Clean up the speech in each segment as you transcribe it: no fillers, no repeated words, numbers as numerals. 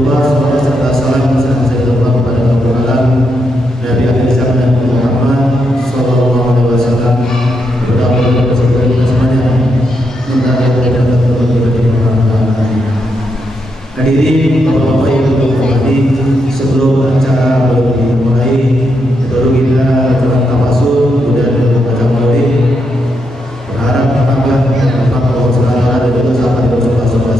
lupa salawat serta salam saya lupa kepada Nabi akhir zaman Muhammad sallallahu alaihi wasallam, berdoa kepada kita semuanya minta kepada hadirin Bapak-bapak yang berhormati. Sebelum acara dimulai, baru kita akan tawasul dan membaca maulid. Berharap apabila Allah Subhanahu dan juga sahabat Rasulullah.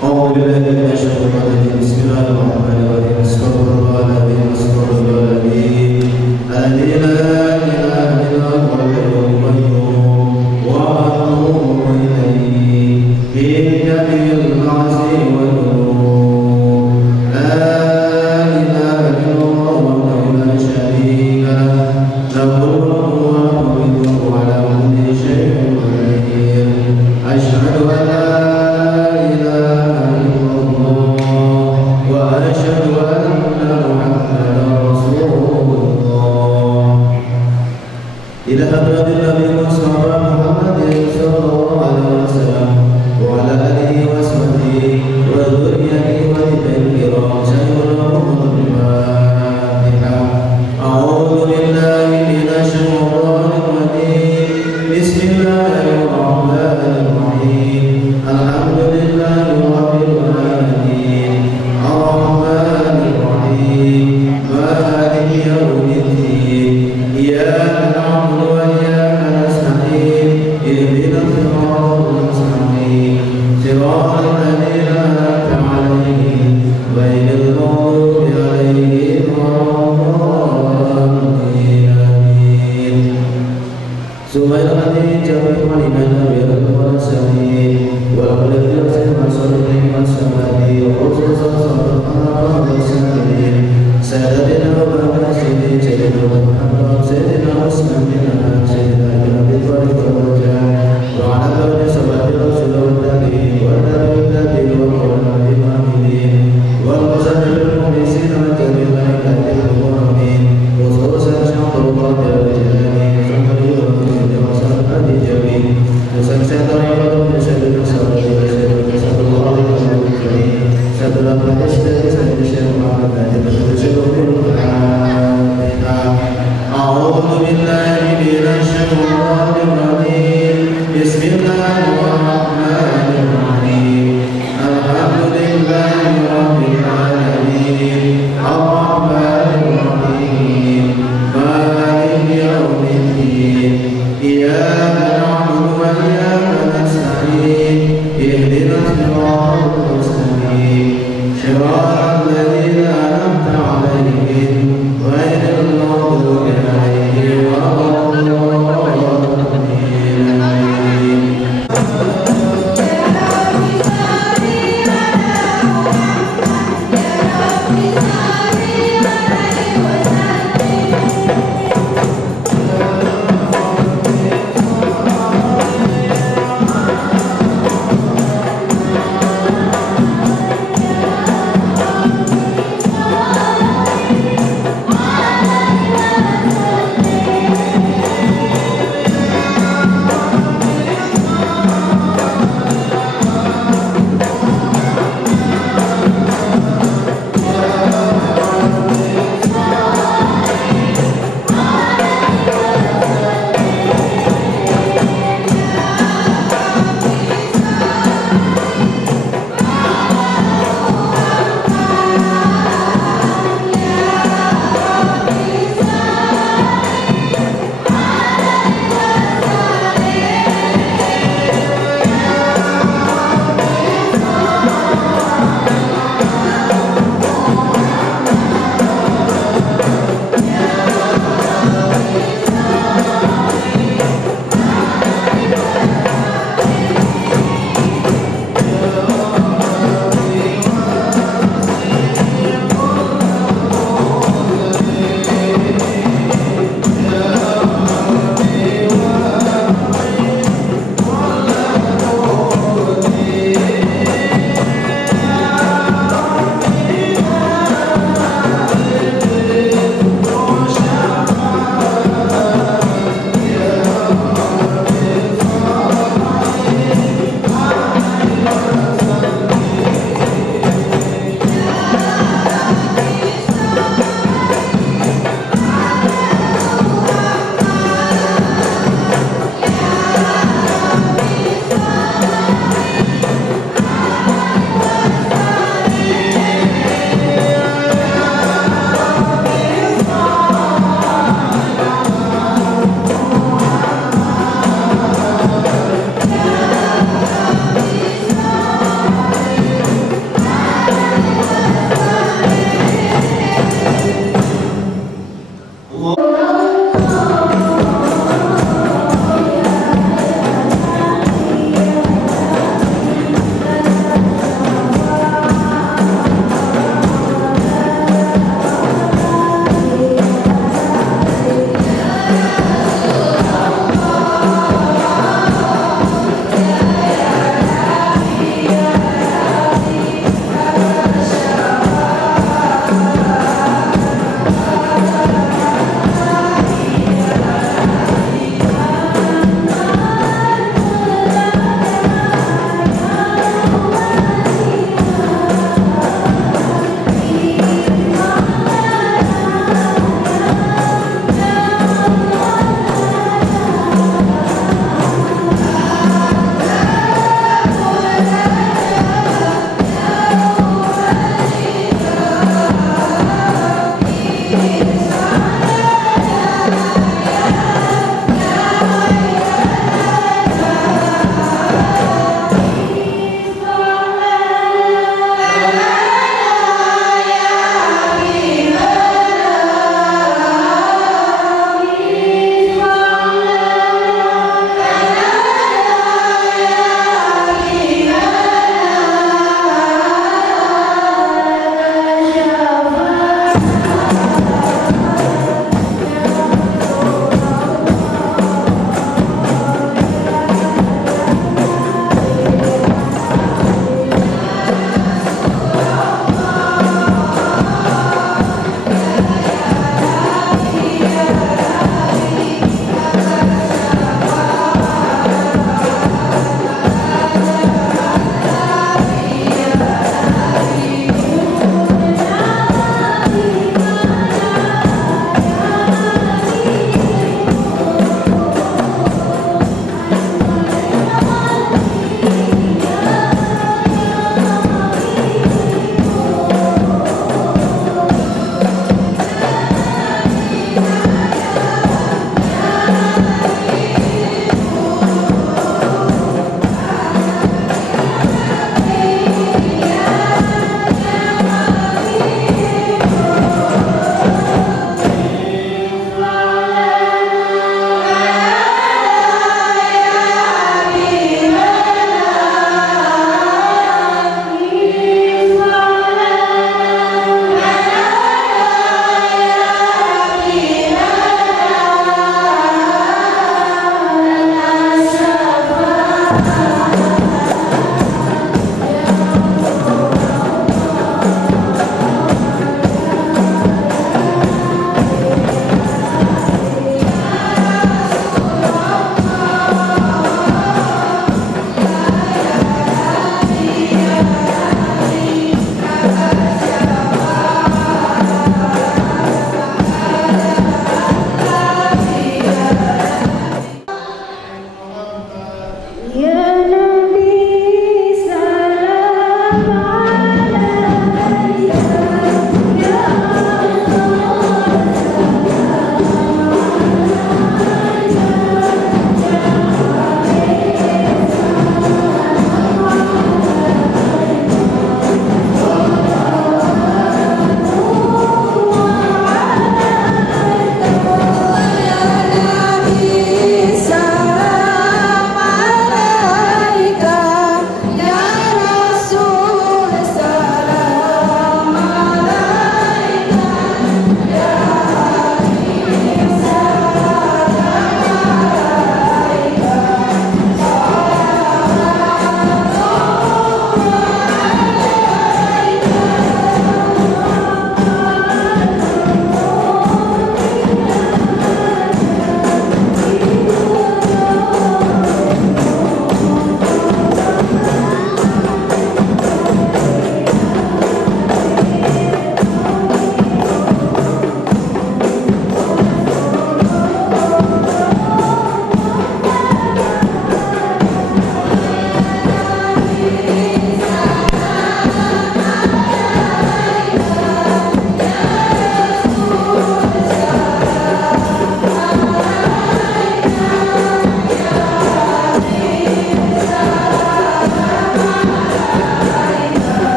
A'udzubillahi minasyaitonir rajim. Bismillahirrahmanirrahim. Astagfirullahaladzim. Astagfirullahaladzim. La ilaha illallah wal qayyum wa atubu ilaihi min jami'il ma'asi wal dhunub. La ilaha illallah wahdahu la syarika lahu lahul mulku wa lahu ala kulli syai'in qadir. Asyhadu an la ilaha illallah wa asyhadu anna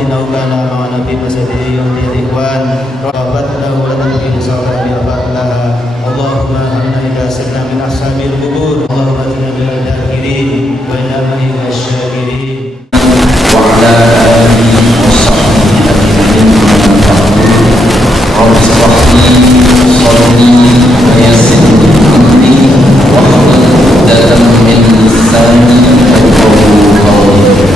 إنه كان معنا في مسجده يوم الإخوان رغبت له وتنفي صلاة برغبت لها اللهم إنا إذا سرنا من أصحاب القبور اللهم اجعلنا من الذاكرين واجعلنا من الشاكرين وعلى آله وصحبه أجمعين رب اشرح لي صدري ويسر لي أمري واحلل عقدة من لساني يفقهوا قولي.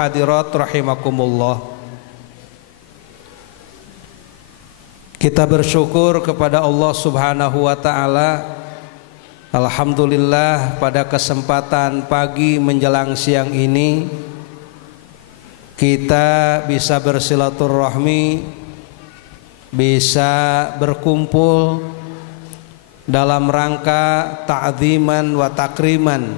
hadirat rahimakumullah. Kita bersyukur kepada Allah Subhanahu wa taala. Alhamdulillah pada kesempatan pagi menjelang siang ini kita bisa bersilaturahmi, bisa berkumpul dalam rangka ta'ziman wa takriman,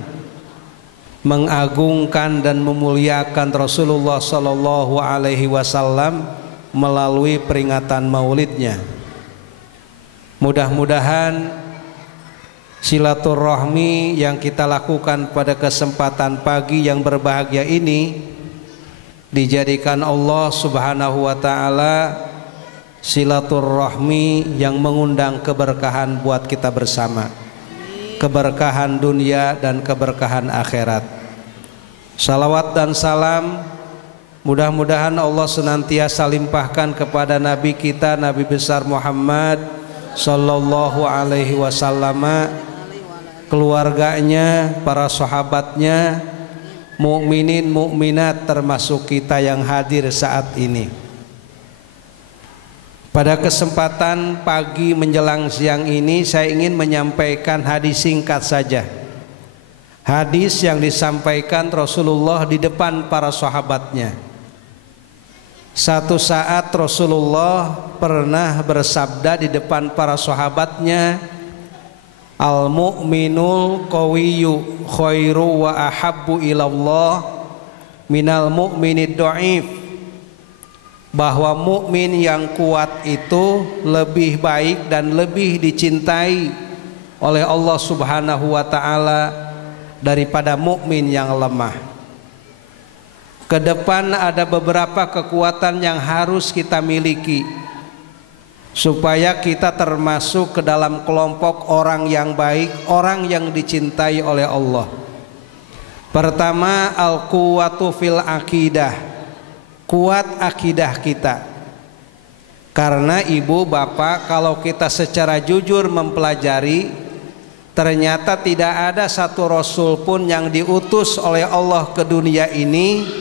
mengagungkan dan memuliakan Rasulullah sallallahu alaihi wasallam melalui peringatan maulidnya. Mudah-mudahan silaturahmi yang kita lakukan pada kesempatan pagi yang berbahagia ini dijadikan Allah Subhanahu wa taala silaturahmi yang mengundang keberkahan buat kita bersama, keberkahan dunia dan keberkahan akhirat. Salawat dan salam mudah-mudahan Allah senantiasa limpahkan kepada Nabi kita, Nabi besar Muhammad sallallahu alaihi wasallam, keluarganya, para sahabatnya, mukminin mukminat termasuk kita yang hadir saat ini. Pada kesempatan pagi menjelang siang ini saya ingin menyampaikan hadis singkat saja. Hadis yang disampaikan Rasulullah di depan para sahabatnya. Satu saat Rasulullah pernah bersabda di depan para sahabatnya, al-mu'minul qawiyyu khairu wa ahabbu ilallah minal mu'minid dha'if, bahwa mukmin yang kuat itu lebih baik dan lebih dicintai oleh Allah Subhanahu wa taala daripada mukmin yang lemah. Kedepan ada beberapa kekuatan yang harus kita miliki supaya kita termasuk ke dalam kelompok orang yang baik, orang yang dicintai oleh Allah. Pertama, al-quwwatu fil aqidah, kuat akidah kita. Karena ibu bapak, kalau kita secara jujur mempelajari, ternyata tidak ada satu rasul pun yang diutus oleh Allah ke dunia ini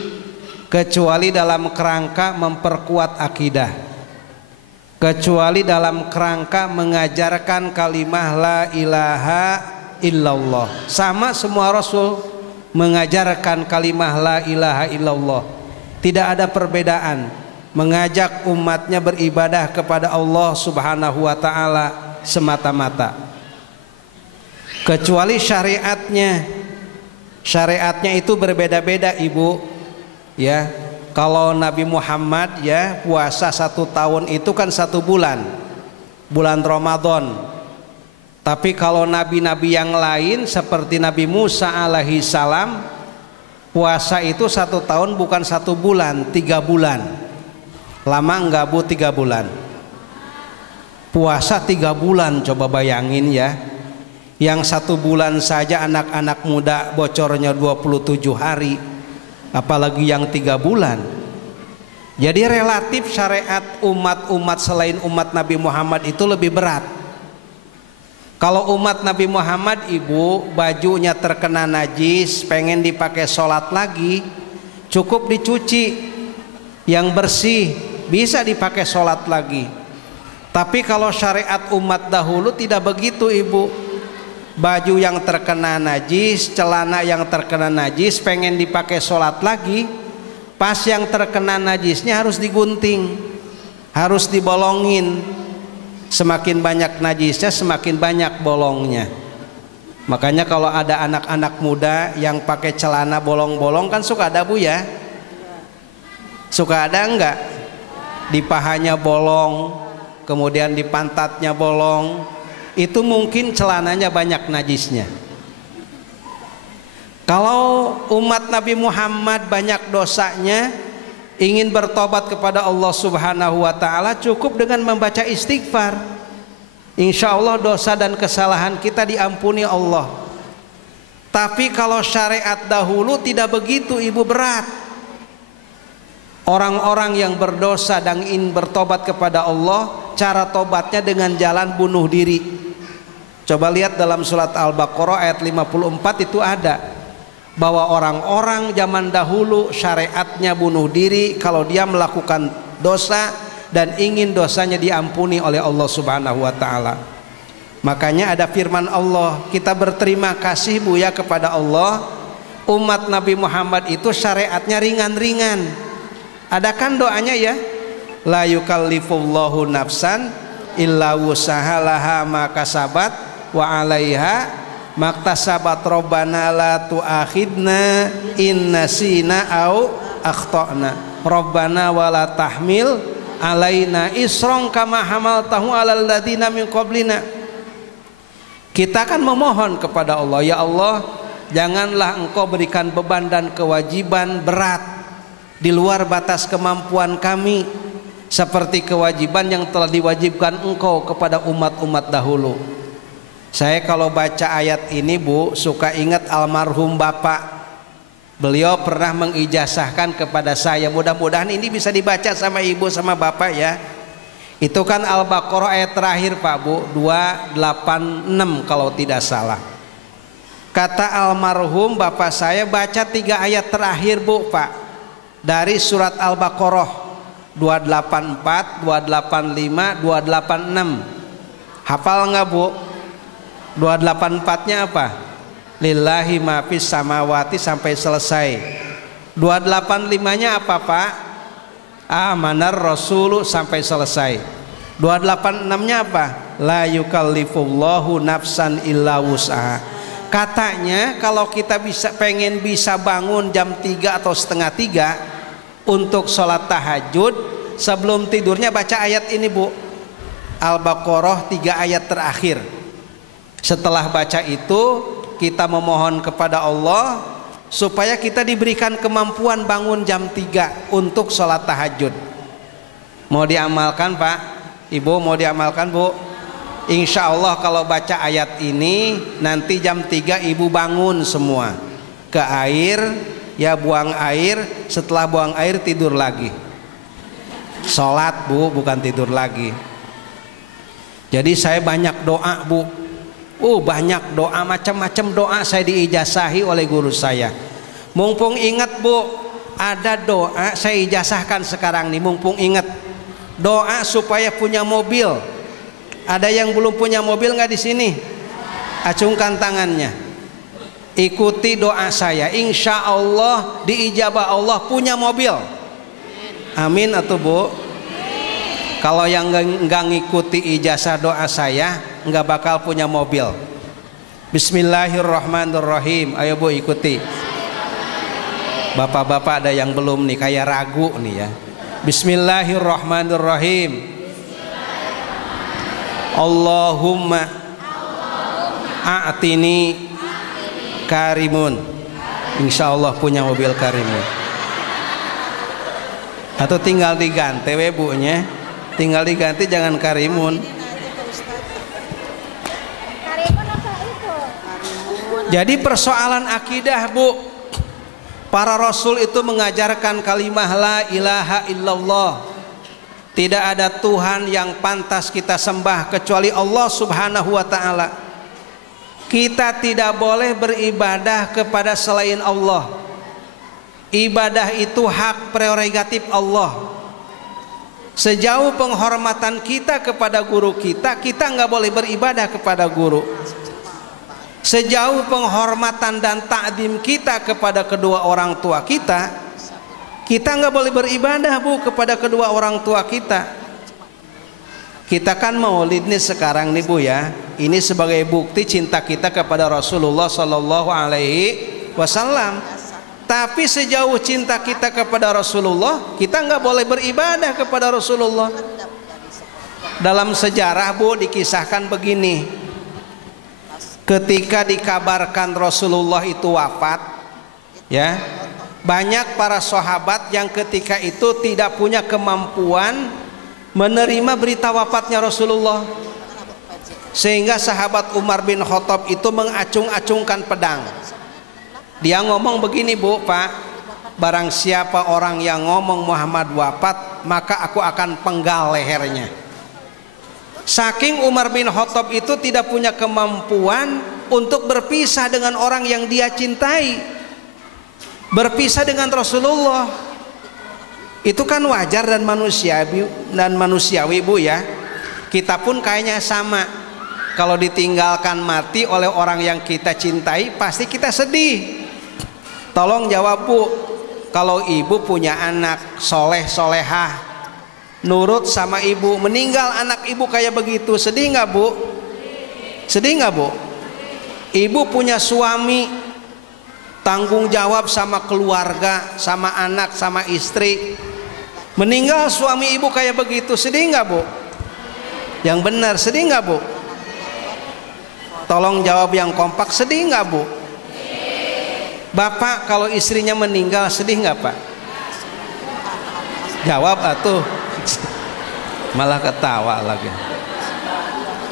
kecuali dalam kerangka memperkuat akidah, kecuali dalam kerangka mengajarkan kalimah la ilaha illallah. Sama semua rasul mengajarkan kalimah la ilaha illallah, tidak ada perbedaan, mengajak umatnya beribadah kepada Allah Subhanahu wa taala semata-mata. Kecuali syariatnya itu berbeda-beda ibu ya. Kalau Nabi Muhammad ya puasa 1 tahun itu kan 1 bulan, bulan Ramadan. Tapi kalau nabi-nabi yang lain seperti Nabi Musa alaihi salam, puasa itu 1 tahun bukan 1 bulan, 3 bulan. Lama enggak bu 3 bulan? Puasa 3 bulan, coba bayangin ya. Yang 1 bulan saja anak-anak muda bocornya 27 hari. Apalagi yang 3 bulan. Jadi relatif syariat umat-umat selain umat Nabi Muhammad itu lebih berat. Kalau umat Nabi Muhammad ibu bajunya terkena najis, pengen dipakai sholat lagi, cukup dicuci yang bersih, bisa dipakai sholat lagi. Tapi kalau syariat umat dahulu tidak begitu ibu. Baju yang terkena najis, celana yang terkena najis, pengen dipakai sholat lagi, pas yang terkena najisnya harus digunting, harus dibolongin. Semakin banyak najisnya semakin banyak bolongnya. Makanya kalau ada anak-anak muda yang pakai celana bolong-bolong kan suka ada bu ya, suka ada enggak? Di pahanya bolong, kemudian di pantatnya bolong, itu mungkin celananya banyak najisnya. Kalau umat Nabi Muhammad banyak dosanya, ingin bertobat kepada Allah Subhanahu wa taala, cukup dengan membaca istighfar. Insya Allah dosa dan kesalahan kita diampuni Allah. Tapi kalau syariat dahulu tidak begitu ibu, berat. Orang-orang yang berdosa dan ingin bertobat kepada Allah, cara tobatnya dengan jalan bunuh diri. Coba lihat dalam surat Al-Baqarah ayat 54 itu ada. bahwa orang-orang zaman dahulu syariatnya bunuh diri kalau dia melakukan dosa dan ingin dosanya diampuni oleh Allah Subhanahu wa taala. Makanya ada firman Allah, kita berterima kasih Bu ya kepada Allah, umat Nabi Muhammad itu syariatnya ringan-ringan. Ada kan doanya ya, la yukallifullahu nafsan illa wusaha laha ma kasabat wa 'alaiha maktasabat rabbana la tu'akhidna in nasina au akhtana rabbana wala tahmil alaina isron kama hamaltahu alal ladina min qablina. Kita akan memohon kepada Allah, ya Allah, janganlah Engkau berikan beban dan kewajiban berat di luar batas kemampuan kami seperti kewajiban yang telah diwajibkan Engkau kepada umat-umat dahulu. Saya kalau baca ayat ini Bu, suka ingat almarhum Bapak. Beliau pernah mengijazahkan kepada saya, mudah-mudahan ini bisa dibaca sama Ibu sama Bapak ya. Itu kan Al-Baqarah ayat terakhir Pak Bu, 286 kalau tidak salah. Kata almarhum Bapak saya, baca 3 ayat terakhir Bu Pak, dari surat Al-Baqarah 284, 285, 286. Hafal nggak Bu? 284 nya apa? Lillahi ma fis samawati sampai selesai. 285 nya apa Pak? Amanar rasulu sampai selesai. 286 nya apa? La yukallifullahu nafsan illa wus'aha. Katanya kalau kita pengen bisa bangun jam 3 atau setengah 3 untuk sholat tahajud, sebelum tidurnya baca ayat ini Bu, Al-Baqarah 3 ayat terakhir. Setelah baca itu kita memohon kepada Allah supaya kita diberikan kemampuan bangun jam 3 untuk sholat tahajud. Mau diamalkan Pak? Ibu mau diamalkan Bu? Insya Allah kalau baca ayat ini nanti jam 3 Ibu bangun semua ke air, ya buang air, setelah buang air tidur lagi. Sholat Bu, bukan tidur lagi. Jadi saya banyak doa Bu, banyak doa, macam-macam doa saya diijazahi oleh guru saya. Mumpung ingat Bu, ada doa saya ijazahkan sekarang nih, mumpung ingat. Doa supaya punya mobil. Ada yang belum punya mobil nggak di sini? Acungkan tangannya. Ikuti doa saya, insya Allah diijabah Allah punya mobil. Amin atau Bu? Kalau yang nggak ngikuti ijazah doa saya, nggak bakal punya mobil. Bismillahirrahmanirrahim. Ayo Bu ikuti. Bapak-bapak ada yang belum nih, kayak ragu nih ya. Bismillahirrahmanirrahim. Allahumma a'tini karimun. Insya Allah punya mobil karimun. Atau tinggal diganti Bu nya. Tinggal diganti, jangan karimun. Jadi persoalan akidah Bu, para rasul itu mengajarkan kalimah la ilaha illallah. Tidak ada Tuhan yang pantas kita sembah kecuali Allah Subhanahu wa ta'ala. Kita tidak boleh beribadah kepada selain Allah. Ibadah itu hak prerogatif Allah. Sejauh penghormatan kita kepada guru kita, kita nggak boleh beribadah kepada guru. Sejauh penghormatan dan ta'zim kita kepada kedua orang tua kita, kita nggak boleh beribadah Bu kepada kedua orang tua kita. Kita kan maulid nih sekarang nih Bu ya. Ini sebagai bukti cinta kita kepada Rasulullah Sallallahu Alaihi Wasallam. Tapi sejauh cinta kita kepada Rasulullah, kita nggak boleh beribadah kepada Rasulullah. Dalam sejarah Bu dikisahkan begini, ketika dikabarkan Rasulullah itu wafat, ya, banyak para sahabat yang ketika itu tidak punya kemampuan menerima berita wafatnya Rasulullah, sehingga sahabat Umar bin Khattab itu mengacung-acungkan pedang. Dia ngomong begini Bu, Pak, barang siapa orang yang ngomong Muhammad wafat, maka aku akan penggal lehernya. Saking Umar bin Khattab itu tidak punya kemampuan untuk berpisah dengan orang yang dia cintai. berpisah dengan Rasulullah. Itu kan wajar dan manusiawi Bu ya. Kita pun kayaknya sama. Kalau ditinggalkan mati oleh orang yang kita cintai, pasti kita sedih. Tolong jawab Bu, kalau ibu punya anak soleh solehah, nurut sama ibu, meninggal anak ibu kayak begitu, sedih nggak Bu? Sedih nggak Bu? Ibu punya suami, tanggung jawab sama keluarga, sama anak, sama istri, meninggal suami ibu kayak begitu, sedih nggak Bu? Yang benar, sedih nggak Bu? Tolong jawab yang kompak, sedih nggak Bu? Bapak kalau istrinya meninggal sedih nggak Pak? Jawab atuh. Malah ketawa lagi.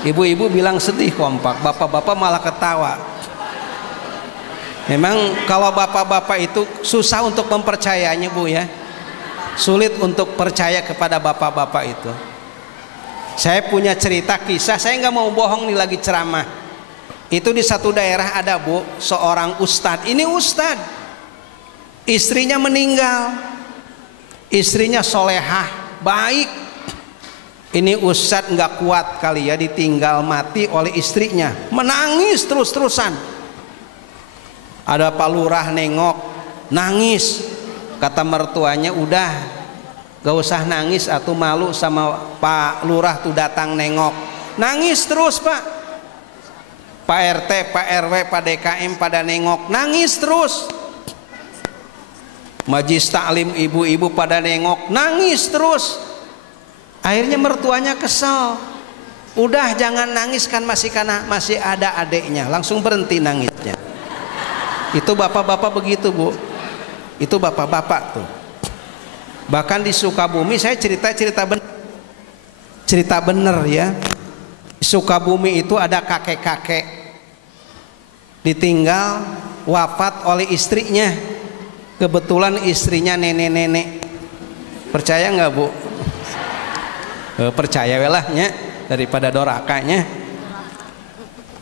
Ibu-ibu bilang sedih kompak, bapak-bapak malah ketawa. Memang kalau bapak-bapak itu susah untuk mempercayainya Bu ya. Sulit untuk percaya kepada bapak-bapak itu. Saya punya cerita kisah, saya nggak mau bohong nih lagi ceramah. Itu di satu daerah ada Bu, seorang ustadz. Ini ustadz, istrinya meninggal, istrinya solehah, baik. Ini ustadz nggak kuat kali ya, ditinggal mati oleh istrinya, menangis terus-terusan. Ada Pak Lurah nengok, nangis. Kata mertuanya, udah gak usah nangis, atau malu sama Pak Lurah tuh datang nengok. Nangis terus Pak. Pak RT, Pak RW, Pak DKM pada nengok, nangis terus. Majlis taklim ibu-ibu pada nengok, nangis terus. Akhirnya mertuanya kesel. Udah jangan nangis kan masih ada adiknya. Langsung berhenti nangisnya. Itu bapak-bapak begitu Bu. Itu bapak-bapak tuh. Bahkan di Sukabumi saya cerita bener ya. Di Sukabumi itu ada kakek-kakek ditinggal wafat oleh istrinya. Kebetulan istrinya nenek-nenek. Percaya nggak Bu? Percaya welahnya daripada dorakanya.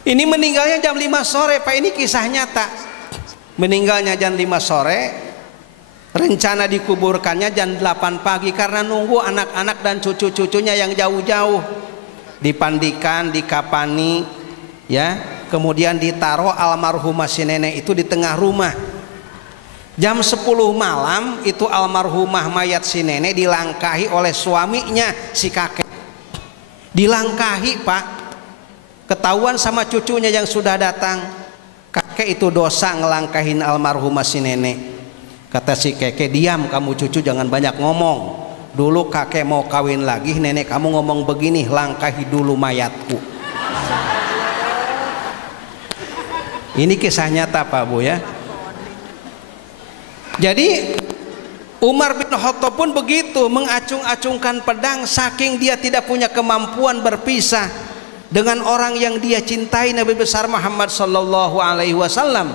Ini meninggalnya jam 5 sore Pak, ini kisah nyata. Meninggalnya jam 5 sore, rencana dikuburkannya jam 8 pagi karena nunggu anak-anak dan cucu-cucunya yang jauh-jauh. Dipandikan, dikapani ya, kemudian ditaruh almarhumah si nenek itu di tengah rumah. Jam 10 malam itu almarhumah mayat si nenek dilangkahi oleh suaminya si kakek. Dilangkahi Pak, ketahuan sama cucunya yang sudah datang. Kakek itu dosa ngelangkahin almarhumah si nenek. Kata si kakek, diam kamu cucu, jangan banyak ngomong. Dulu kakek mau kawin lagi, nenek kamu ngomong begini, langkahi dulu mayatku. Ini kisah nyata Pak Bu ya. Jadi Umar bin Khattab pun begitu, mengacung-acungkan pedang saking dia tidak punya kemampuan berpisah dengan orang yang dia cintai, Nabi besar Muhammad sallallahu alaihi wasallam.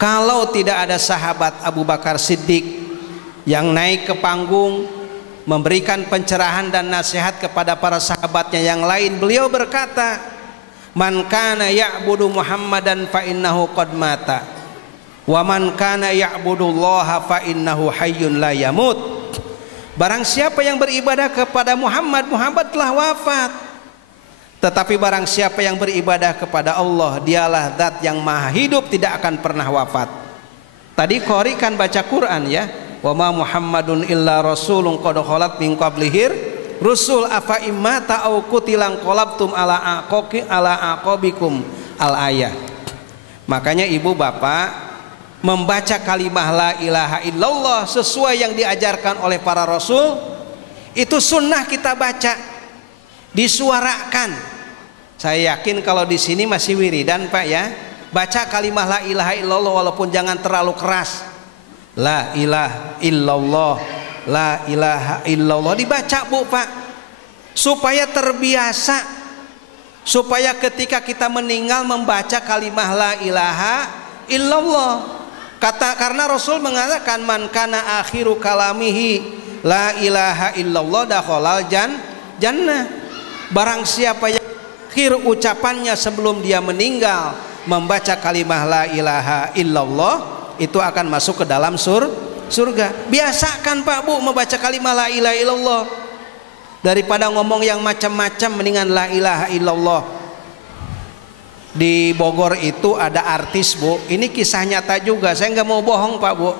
Kalau tidak ada sahabat Abu Bakar Siddiq yang naik ke panggung memberikan pencerahan dan nasihat kepada para sahabatnya yang lain, beliau berkata, man kana ya'budu Muhammadan fa innahu qad mata wa man kana ya'budullaha fa innahu hayyun la yamut. Barang siapa yang beribadah kepada Muhammad, Muhammad telah wafat. Tetapi barang siapa yang beribadah kepada Allah, dialah zat yang maha hidup, tidak akan pernah wafat. Tadi Qori kan baca Quran ya, wa ma Muhammadun illa rasulun qad khalat min qablihir rusul afa immata au qutilan qalabtum ala aqabikum al ayah. Makanya ibu bapak membaca kalimah la ilaha illallah sesuai yang diajarkan oleh para rasul, itu sunnah kita baca, disuarakan. Saya yakin kalau di sini masih wiridan Pak ya, baca kalimah la ilaha illallah walaupun jangan terlalu keras. La ilaha illallah, la ilaha illallah dibaca Bu Pak, supaya terbiasa, supaya ketika kita meninggal membaca kalimah la ilaha illallah. Karena Rasul mengatakan man kana akhiru kalamihi la ilaha illallah dakhalal jannah. Barang siapa yang akhir ucapannya sebelum dia meninggal membaca kalimah la ilaha illallah, itu akan masuk ke dalam surga. Biasakan Pak Bu membaca kalimat la ilaha illallah. Daripada ngomong yang macam-macam, mendingan la ilaha illallah. Di Bogor itu ada artis Bu, ini kisah nyata juga, saya nggak mau bohong Pak Bu.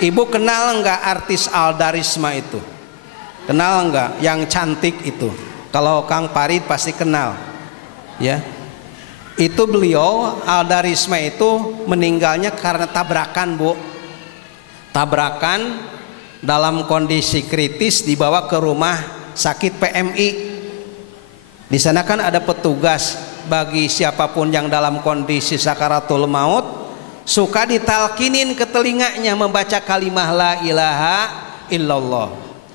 Ibu kenal nggak artis Alda Risma itu? Kenal nggak? Yang cantik itu. Kalau Kang Farid pasti kenal, ya. Itu beliau Alda Risma itu meninggalnya karena tabrakan Bu. Tabrakan dalam kondisi kritis, dibawa ke rumah sakit PMI. Di sana kan ada petugas, bagi siapapun yang dalam kondisi sakaratul maut suka ditalkinin ke telinganya membaca kalimah la ilaha illallah.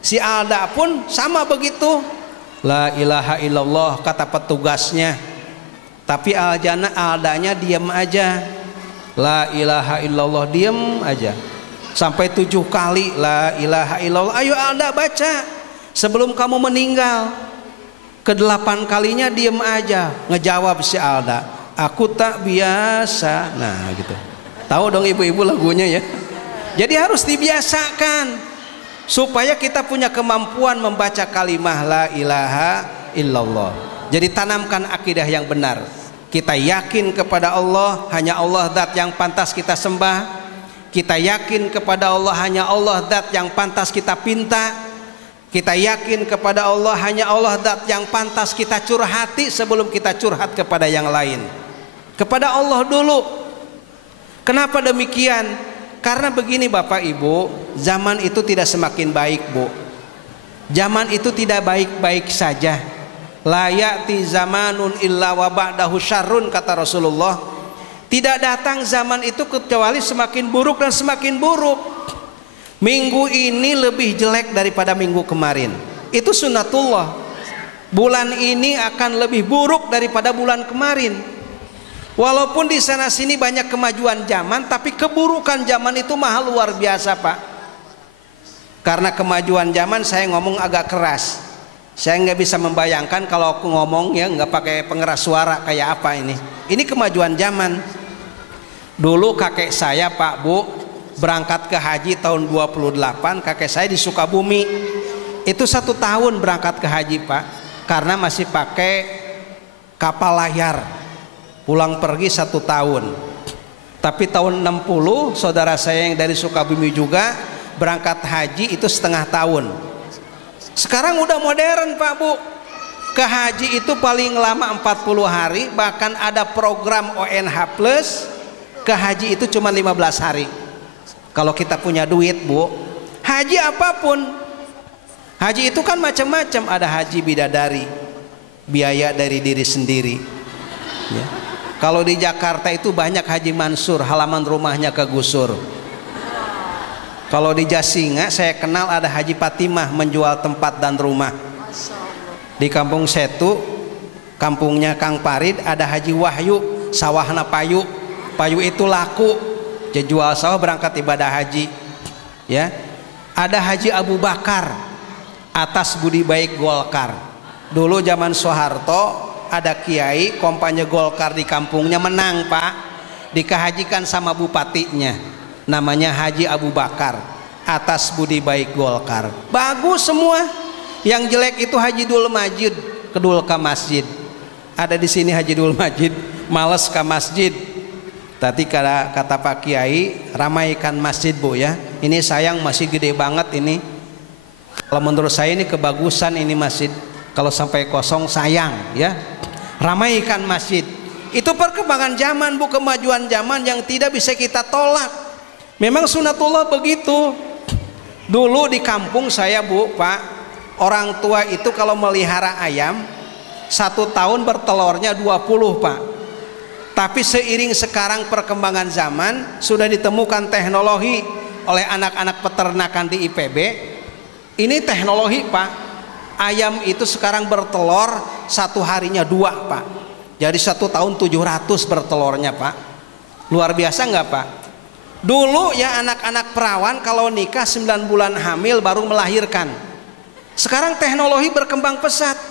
Si Alda pun sama begitu, la ilaha illallah kata petugasnya. Tapi Aldanya diam aja, la ilaha illallah, diam aja. Sampai 7 kali la ilaha illallah. Ayo Alda baca sebelum kamu meninggal. Ke-8 kalinya diem aja. Ngejawab si Alda, aku tak biasa. Nah gitu. Tahu dong ibu-ibu lagunya ya. Jadi harus dibiasakan supaya kita punya kemampuan membaca kalimah la ilaha illallah. Jadi tanamkan akidah yang benar. Kita yakin kepada Allah, hanya Allah zat yang pantas kita sembah. Kita yakin kepada Allah, hanya Allah zat yang pantas kita pinta. Kita yakin kepada Allah, hanya Allah zat yang pantas kita curhati sebelum kita curhat kepada yang lain. Kepada Allah dulu. Kenapa demikian? Karena begini Bapak Ibu, zaman itu tidak semakin baik Bu. Zaman itu tidak baik-baik saja. La ya'ti zamanun illa wa ba'dahu syarrun, kata Rasulullah. Tidak datang zaman itu kecuali semakin buruk dan semakin buruk. Minggu ini lebih jelek daripada minggu kemarin. Itu sunnatullah. Bulan ini akan lebih buruk daripada bulan kemarin. Walaupun di sana sini banyak kemajuan zaman, tapi keburukan zaman itu mahal luar biasa Pak. Karena kemajuan zaman saya ngomong agak keras. Saya nggak bisa membayangkan kalau aku ngomong ya nggak pakai pengeras suara kayak apa ini. Ini kemajuan zaman. Dulu kakek saya Pak Bu berangkat ke haji tahun 28, kakek saya di Sukabumi. Itu 1 tahun berangkat ke haji Pak, karena masih pakai kapal layar. Pulang pergi 1 tahun. Tapi tahun 60 saudara saya yang dari Sukabumi juga berangkat haji itu 1/2 tahun. Sekarang udah modern Pak Bu. Ke haji itu paling lama 40 hari, bahkan ada program ONH Plus. Ke haji itu cuma 15 hari. Kalau kita punya duit Bu, haji apapun. Haji itu kan macam-macam, ada haji bidadari, biaya dari diri sendiri ya. Kalau di Jakarta itu banyak haji mansur, halaman rumahnya kegusur. Kalau di Jasinga saya kenal ada haji Fatimah, menjual tempat dan rumah. Di Kampung Setu, kampungnya Kang Farid, ada haji Wahyu, sawahna payu. Payu itu laku, dia jual sawah berangkat ibadah haji ya. Ada haji Abu Bakar atas budi baik Golkar. Dulu zaman Soeharto ada kiai kompanya Golkar di kampungnya menang Pak, dikehajikan sama bupatinya, namanya Haji Abu Bakar atas budi baik Golkar. Bagus semua. Yang jelek itu Haji Dul Majid, kedul ke masjid. Ada di sini Haji Dul Majid, males ke masjid. Tadi kata Pak Kiai, ramaikan masjid Bu ya. Ini sayang masih gede banget ini. Kalau menurut saya ini kebagusan ini masjid. Kalau sampai kosong sayang ya. Ramaikan masjid. Itu perkembangan zaman Bu, kemajuan zaman yang tidak bisa kita tolak. Memang sunatullah begitu. Dulu di kampung saya Bu, Pak, orang tua itu kalau melihara ayam 1 tahun bertelurnya 20 Pak. Tapi seiring sekarang perkembangan zaman, sudah ditemukan teknologi oleh anak-anak peternakan di IPB. Ini teknologi Pak, ayam itu sekarang bertelur 1 harinya 2 Pak. Jadi 1 tahun 700 bertelurnya Pak. Luar biasa nggak Pak? Dulu ya anak-anak perawan kalau nikah 9 bulan hamil baru melahirkan. Sekarang teknologi berkembang pesat,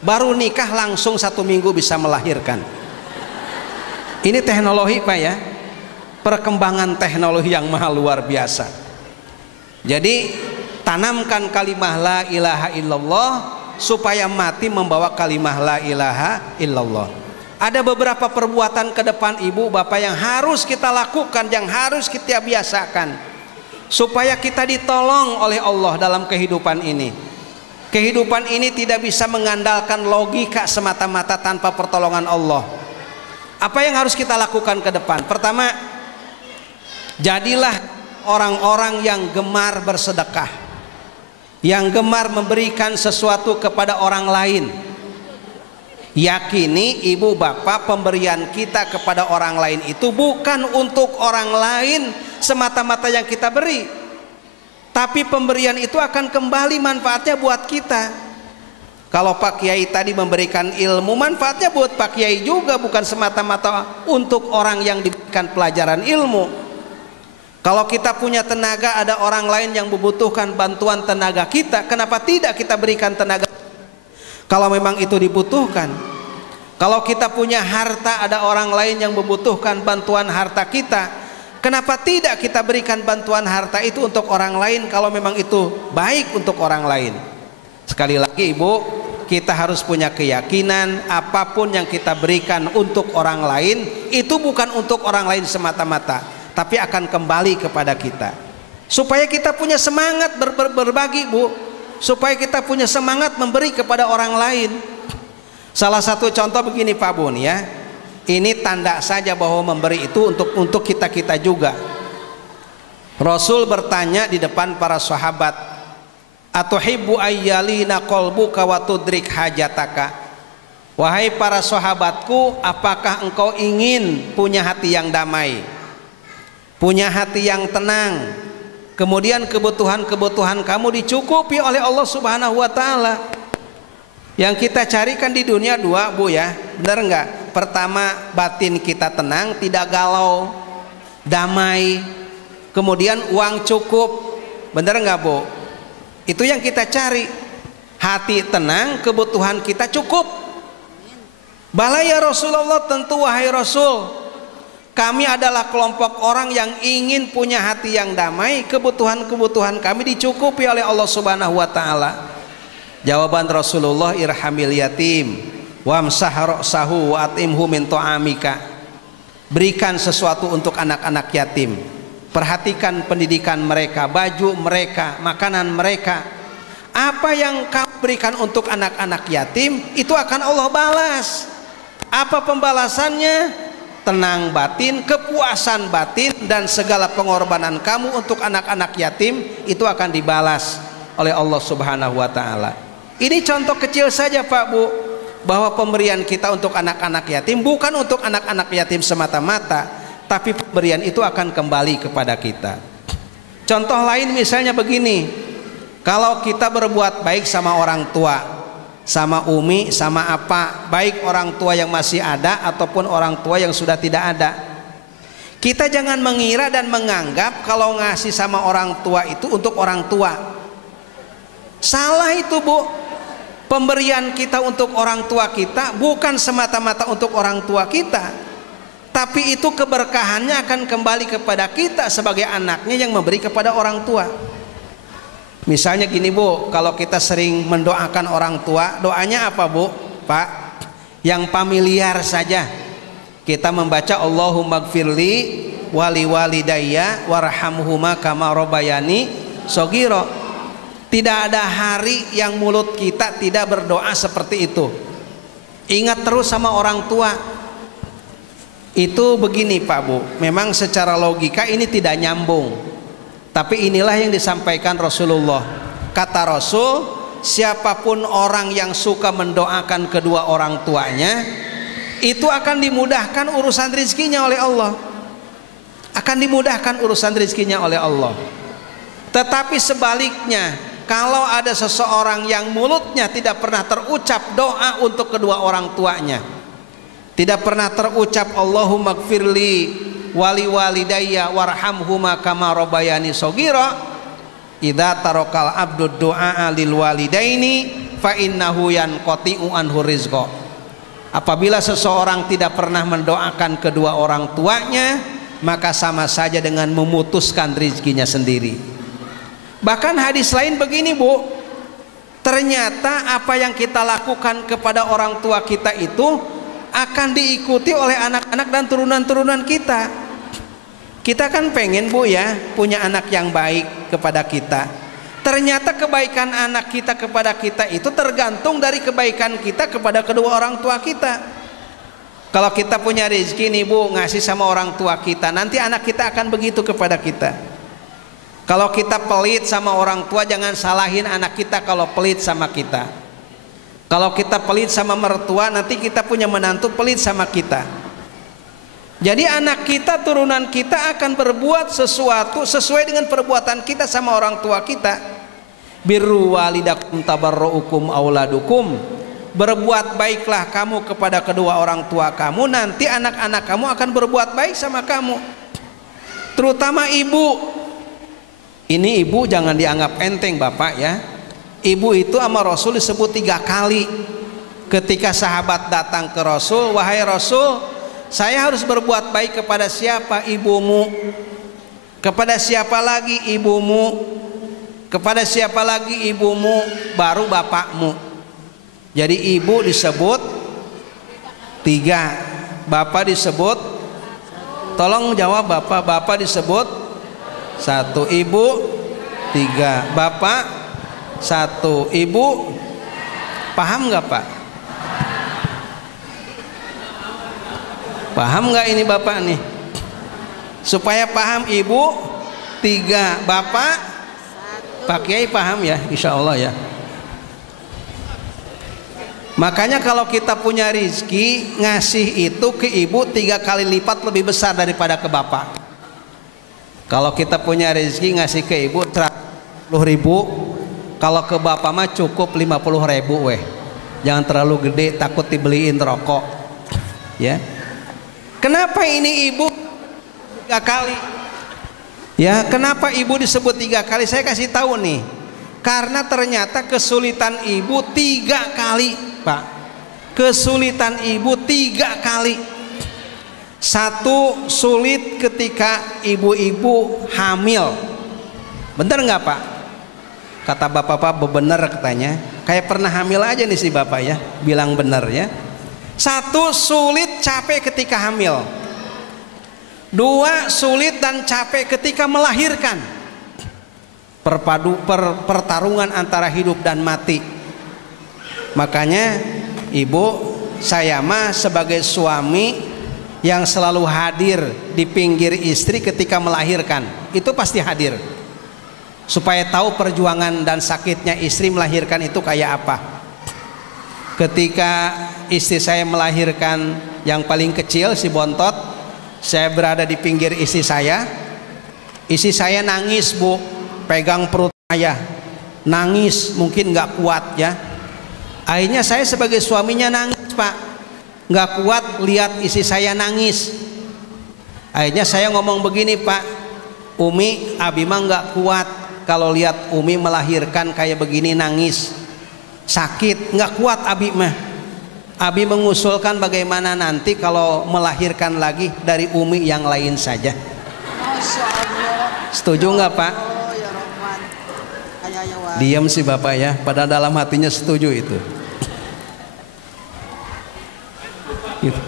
baru nikah langsung 1 minggu bisa melahirkan. Ini teknologi Pak ya. perkembangan teknologi yang maha luar biasa. Jadi tanamkan kalimah la ilaha illallah supaya mati membawa kalimah la ilaha illallah. Ada beberapa perbuatan ke depan ibu bapak yang harus kita lakukan, yang harus kita biasakan supaya kita ditolong oleh Allah dalam kehidupan ini. Kehidupan ini tidak bisa mengandalkan logika semata-mata tanpa pertolongan Allah. Apa yang harus kita lakukan ke depan? Pertama, jadilah orang-orang yang gemar bersedekah, yang gemar memberikan sesuatu kepada orang lain. Yakini ibu bapak, pemberian kita kepada orang lain itu bukan untuk orang lain semata-mata yang kita beri, tapi pemberian itu akan kembali manfaatnya buat kita. Kalau Pak Kiai tadi memberikan ilmu, manfaatnya buat Pak Kiai juga, bukan semata-mata untuk orang yang diberikan pelajaran ilmu. Kalau kita punya tenaga, ada orang lain yang membutuhkan bantuan tenaga kita, kenapa tidak kita berikan tenaga kalau memang itu dibutuhkan? Kalau kita punya harta, ada orang lain yang membutuhkan bantuan harta kita, kenapa tidak kita berikan bantuan harta itu untuk orang lain kalau memang itu baik untuk orang lain? Sekali lagi ibu, kita harus punya keyakinan apapun yang kita berikan untuk orang lain itu bukan untuk orang lain semata-mata, tapi akan kembali kepada kita. Supaya kita punya semangat berbagi bu, supaya kita punya semangat memberi kepada orang lain. Salah satu contoh begini Pak Bun ya, ini tanda saja bahwa memberi itu untuk kita juga. Rasul bertanya di depan para sahabat, atuhibbu ayyalina qalbuka wa tudrik hajataka. Wahai para sahabatku, apakah engkau ingin punya hati yang damai, punya hati yang tenang, kemudian kebutuhan-kebutuhan kamu dicukupi oleh Allah Subhanahu wa taala? Yang kita carikan di dunia dua bu ya, benar enggak? Pertama, batin kita tenang, tidak galau, damai. Kemudian uang cukup, benar enggak bu? Itu yang kita cari. Hati tenang, kebutuhan kita cukup. Bala ya Rasulullah, tentu wahai Rasul, kami adalah kelompok orang yang ingin punya hati yang damai, kebutuhan-kebutuhan kami dicukupi oleh Allah Subhanahu wa taala. Jawaban Rasulullah, irhamil yatim wamsah ra'sahu wa atimhu min ta'amika. Berikan sesuatu untuk anak-anak yatim. Perhatikan pendidikan mereka, baju mereka, makanan mereka. Apa yang kamu berikan untuk anak-anak yatim itu akan Allah balas. Apa pembalasannya? Tenang batin, kepuasan batin, dan segala pengorbanan kamu untuk anak-anak yatim itu akan dibalas oleh Allah Subhanahu wa taala. Ini contoh kecil saja Pak Bu, bahwa pemberian kita untuk anak-anak yatim bukan untuk anak-anak yatim semata-mata, tapi pemberian itu akan kembali kepada kita. Contoh lain misalnya begini, kalau kita berbuat baik sama orang tua, sama umi, sama apa, baik orang tua yang masih ada ataupun orang tua yang sudah tidak ada, kita jangan mengira dan menganggap kalau ngasih sama orang tua itu untuk orang tua. Salah itu bu. Pemberian kita untuk orang tua kita bukan semata-mata untuk orang tua kita, tapi itu keberkahannya akan kembali kepada kita sebagai anaknya yang memberi kepada orang tua. Misalnya gini bu, kalau kita sering mendoakan orang tua, doanya apa bu? Pak, yang familiar saja. Kita membaca Allahumma gfirli wali walidayya warhamhuma kama rabbayani shogiro. Tidak ada hari yang mulut kita tidak berdoa seperti itu. Ingat terus sama orang tua. Itu begini Pak Bu, memang secara logika ini tidak nyambung, tapi inilah yang disampaikan Rasulullah. Kata Rasul, siapapun orang yang suka mendoakan kedua orang tuanya, itu akan dimudahkan urusan rizkinya oleh Allah. Akan dimudahkan urusan rizkinya oleh Allah. Tetapi sebaliknya, kalau ada seseorang yang mulutnya tidak pernah terucap doa untuk kedua orang tuanya, tidak pernah terucap Allahumma gfirli wali walidayya warhamhuma kama rabbayani shaghira, idza tarakal abdu du'a lil walidaini fa innahu yanqati'u anhu rizqa. Apabila seseorang tidak pernah mendoakan kedua orang tuanya, maka sama saja dengan memutuskan rezekinya sendiri. Bahkan hadis lain begini, Bu, ternyata apa yang kita lakukan kepada orang tua kita itu akan diikuti oleh anak-anak dan turunan-turunan kita. Kita kan pengen, Bu, ya, punya anak yang baik kepada kita. Ternyata kebaikan anak kita kepada kita itu tergantung dari kebaikan kita kepada kedua orang tua kita. Kalau kita punya rezeki nih, Bu, ngasih sama orang tua kita, nanti anak kita akan begitu kepada kita. Kalau kita pelit sama orang tua, jangan salahin anak kita kalau pelit sama kita. Kalau kita pelit sama mertua, nanti kita punya menantu pelit sama kita. Jadi anak kita, turunan kita akan berbuat sesuatu sesuai dengan perbuatan kita sama orang tua kita. Birru walidakum tabarruukum auladukum. Berbuat baiklah kamu kepada kedua orang tua kamu, nanti anak-anak kamu akan berbuat baik sama kamu. Terutama ibu. Ini ibu jangan dianggap enteng, Bapak, ya. Ibu itu sama Rasul disebut 3 kali. Ketika sahabat datang ke Rasul, wahai Rasul, saya harus berbuat baik kepada siapa? Ibumu. Kepada siapa lagi? Ibumu. Kepada siapa lagi? Ibumu, baru bapakmu. Jadi ibu disebut 3, bapak disebut, tolong jawab Bapak, bapak disebut 1, ibu 3, bapak 1, ibu. Paham nggak, Pak? Paham nggak ini Bapak nih? Supaya paham, ibu 3, bapak 1. Pak Kiai paham ya, insya Allah ya. Makanya kalau kita punya rizki, ngasih itu ke ibu 3 kali lipat lebih besar daripada ke bapak. Kalau kita punya rizki, ngasih ke ibu 100.000, kalau ke bapak mah cukup 50.000 weh. Jangan terlalu gede, takut dibeliin rokok. Ya. Kenapa ini ibu 3 kali? Ya, kenapa ibu disebut 3 kali? Saya kasih tahu nih. Karena ternyata kesulitan ibu 3 kali, Pak. Kesulitan ibu 3 kali. 1, sulit ketika ibu-ibu hamil. Bener nggak, Pak? Kata bapak-bapak bener katanya. Kayak pernah hamil aja nih si bapak ya. Bilang bener ya. 1, sulit capek ketika hamil. 2, sulit dan capek ketika melahirkan. Pertarungan antara hidup dan mati. Makanya ibu, saya mah sebagai suami yang selalu hadir di pinggir istri ketika melahirkan, itu pasti hadir supaya tahu perjuangan dan sakitnya istri melahirkan itu kayak apa. Ketika istri saya melahirkan yang paling kecil, si Bontot, saya berada di pinggir istri saya. Istri saya nangis, Bu, pegang perut saya, nangis, mungkin nggak kuat ya. Akhirnya saya sebagai suaminya nangis, Pak, nggak kuat lihat istri saya nangis. Akhirnya saya ngomong begini, Pak, Umi, Abi mah nggak kuat kalau lihat Umi melahirkan kayak begini nangis, sakit, nggak kuat Abi mah. Abi mengusulkan bagaimana nanti kalau melahirkan lagi dari Umi yang lain saja. Setuju nggak, Pak? Diam sih Bapak ya, padahal dalam hatinya setuju itu. Gitu.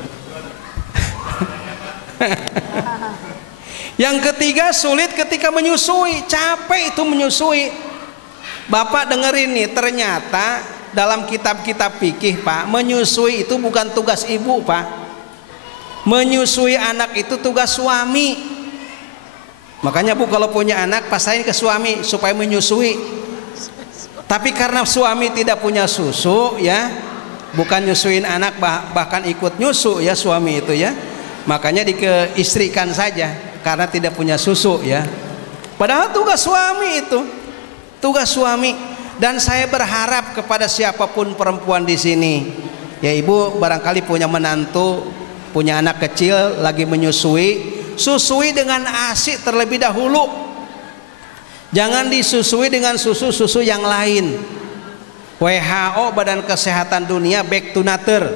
Yang ketiga, sulit ketika menyusui, capek itu menyusui. Bapak dengerin nih, ternyata dalam kitab-kitab fikih, Pak, menyusui itu bukan tugas ibu, Pak. Menyusui anak itu tugas suami. Makanya Bu kalau punya anak, pasain ke suami supaya menyusui. Tapi karena suami tidak punya susu ya, bukan nyusuin anak, bahkan ikut nyusu ya suami itu ya, makanya dikeistrikan saja karena tidak punya susu ya. Padahal tugas suami itu, tugas suami. Dan saya berharap kepada siapapun perempuan di sini, ya ibu barangkali punya menantu, punya anak kecil lagi menyusui, susui dengan ASI terlebih dahulu. Jangan disusui dengan susu-susu yang lain. WHO, Badan Kesehatan Dunia, back to nature,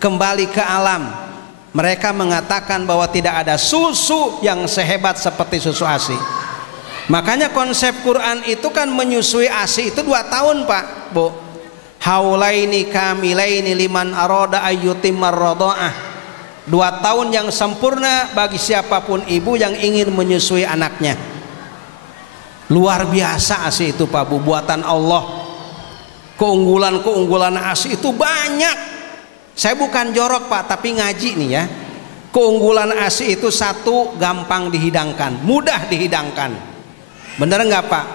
kembali ke alam. Mereka mengatakan bahwa tidak ada susu yang sehebat seperti susu ASI. Makanya konsep Quran itu kan menyusui ASI itu 2 tahun Pak, Bu. Haulaini kamilaini liman arada ayyutimmar radha'ah. 2 tahun yang sempurna bagi siapapun ibu yang ingin menyusui anaknya. Luar biasa ASI itu Pak, Bu, buatan Allah. Keunggulan-keunggulan ASI itu banyak. Saya bukan jorok Pak, tapi ngaji nih ya. Keunggulan ASI itu satu, gampang dihidangkan, mudah dihidangkan. Bener nggak Pak?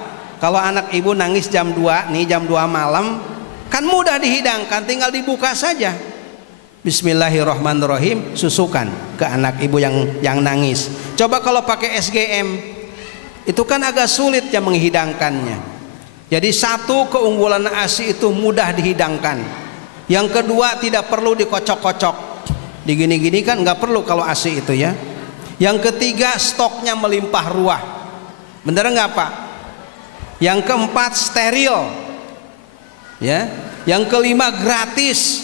Kalau anak ibu nangis jam 2 nih, jam 2 malam, kan mudah dihidangkan, tinggal dibuka saja. Bismillahirrahmanirrahim, susukan ke anak ibu yang nangis. Coba kalau pakai SGM, itu kan agak sulit ya menghidangkannya. Jadi satu, keunggulan ASI itu mudah dihidangkan. Yang kedua, tidak perlu dikocok-kocok, digini-gini kan nggak perlu kalau ASI itu ya. Yang ketiga, stoknya melimpah ruah. Bener nggak Pak? Yang keempat, steril ya. Yang kelima, gratis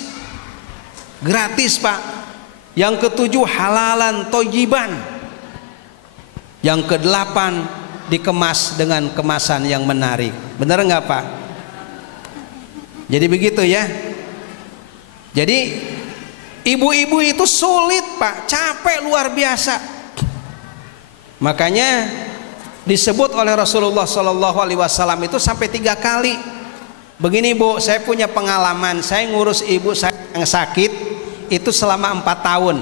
Pak. Yang ketujuh, halalan toyiban. Yang kedelapan, dikemas dengan kemasan yang menarik. Bener nggak Pak? Jadi begitu ya. Jadi ibu-ibu itu sulit Pak, capek luar biasa. Makanya disebut oleh Rasulullah SAW itu sampai 3 kali. Begini Bu, saya punya pengalaman, saya ngurus ibu saya yang sakit itu selama 4 tahun.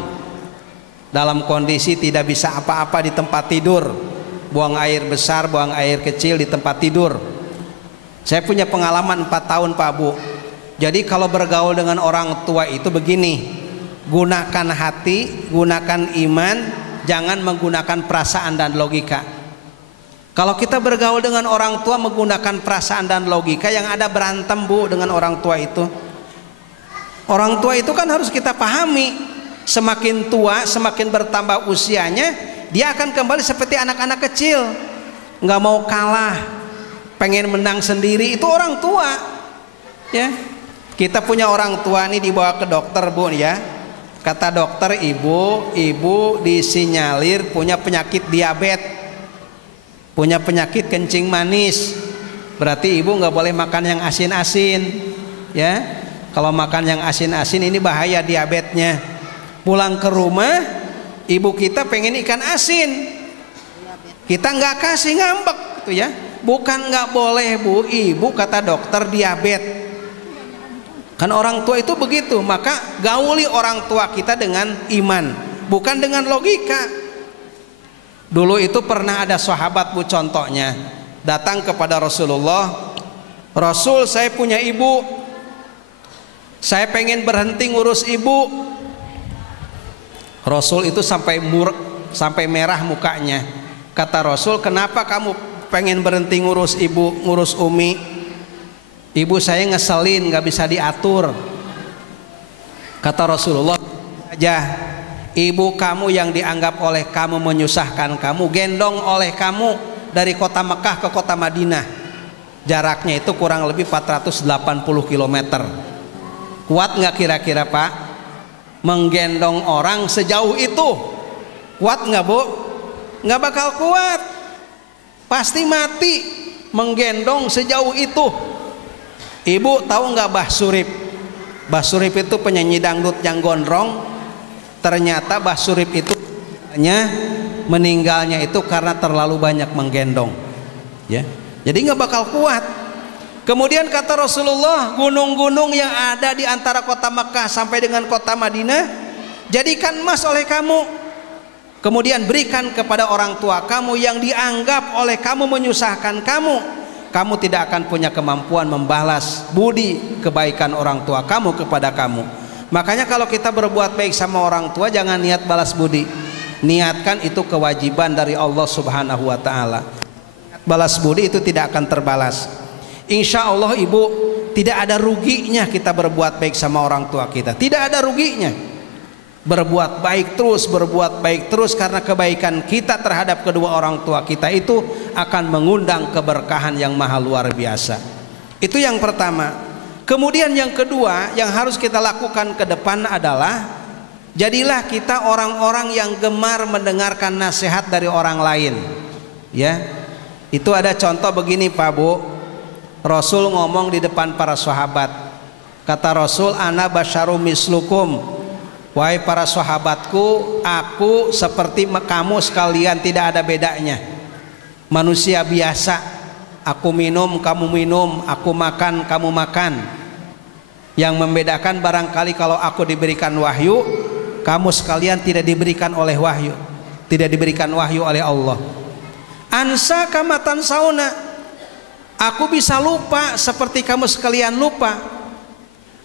Dalam kondisi tidak bisa apa-apa di tempat tidur, buang air besar, buang air kecil di tempat tidur. Saya punya pengalaman 4 tahun Pak, Bu. Jadi kalau bergaul dengan orang tua itu begini, gunakan hati, gunakan iman, jangan menggunakan perasaan dan logika. Kalau kita bergaul dengan orang tua menggunakan perasaan dan logika, yang ada berantem Bu dengan orang tua itu. Orang tua itu kan harus kita pahami, semakin tua, semakin bertambah usianya, dia akan kembali seperti anak-anak kecil, nggak mau kalah, pengen menang sendiri. Itu orang tua ya. Kita punya orang tua nih, dibawa ke dokter Bu ya. Kata dokter, ibu disinyalir punya penyakit diabetes, punya penyakit kencing manis. Berarti ibu nggak boleh makan yang asin-asin ya. Kalau makan yang asin-asin ini bahaya diabetesnya. Pulang ke rumah, ibu kita pengen ikan asin, kita nggak kasih, ngambek gitu ya. Bukan nggak boleh Bu, ibu kata dokter diabetes. Kan orang tua itu begitu. Maka gauli orang tua kita dengan iman, bukan dengan logika. Dulu itu pernah ada sahabat Bu, contohnya datang kepada Rasulullah, Rasul, saya punya ibu, saya pengen berhenti ngurus ibu. Rasul itu sampai merah mukanya. Kata Rasul, kenapa kamu pengen berhenti ngurus ibu, ngurus Umi? Ibu saya ngeselin, gak bisa diatur. Kata Rasulullah aja, ibu kamu yang dianggap oleh kamu menyusahkan kamu, gendong oleh kamu dari kota Mekah ke kota Madinah. Jaraknya itu kurang lebih 480 km. Kuat gak kira-kira Pak menggendong orang sejauh itu? Kuat gak Bu? Gak bakal kuat, pasti mati menggendong sejauh itu. Ibu tahu nggak Mbah Surip? Mbah Surip itu penyanyi dangdut yang gondrong. Ternyata Mbah Surip itu meninggalnya itu karena terlalu banyak menggendong ya. Jadi nggak bakal kuat. Kemudian kata Rasulullah, gunung-gunung yang ada di antara kota Mekah sampai dengan kota Madinah jadikan emas oleh kamu, kemudian berikan kepada orang tua kamu yang dianggap oleh kamu menyusahkan kamu. Kamu tidak akan punya kemampuan membalas budi kebaikan orang tua kamu kepada kamu. Makanya kalau kita berbuat baik sama orang tua, jangan niat balas budi, niatkan itu kewajiban dari Allah Subhanahu wa Ta'ala. Balas budi itu tidak akan terbalas. Insya Allah ibu, tidak ada ruginya kita berbuat baik sama orang tua kita, tidak ada ruginya. Berbuat baik terus, karena kebaikan kita terhadap kedua orang tua kita itu akan mengundang keberkahan yang maha luar biasa. Itu yang pertama. Kemudian yang kedua yang harus kita lakukan ke depan adalah Jadilah kita orang-orang yang gemar mendengarkan nasihat dari orang lain. Ya, itu ada contoh begini Pak Bu. Rasul ngomong di depan para sahabat. Kata Rasul, ana basyarum mislukum. Wahai para sahabatku, aku seperti kamu sekalian, tidak ada bedanya. Manusia biasa. Aku minum, kamu minum. Aku makan, kamu makan. Yang membedakan barangkali kalau aku diberikan wahyu, kamu sekalian tidak diberikan oleh wahyu, tidak diberikan wahyu oleh Allah. Ansa kamatan sauna, aku bisa lupa seperti kamu sekalian lupa.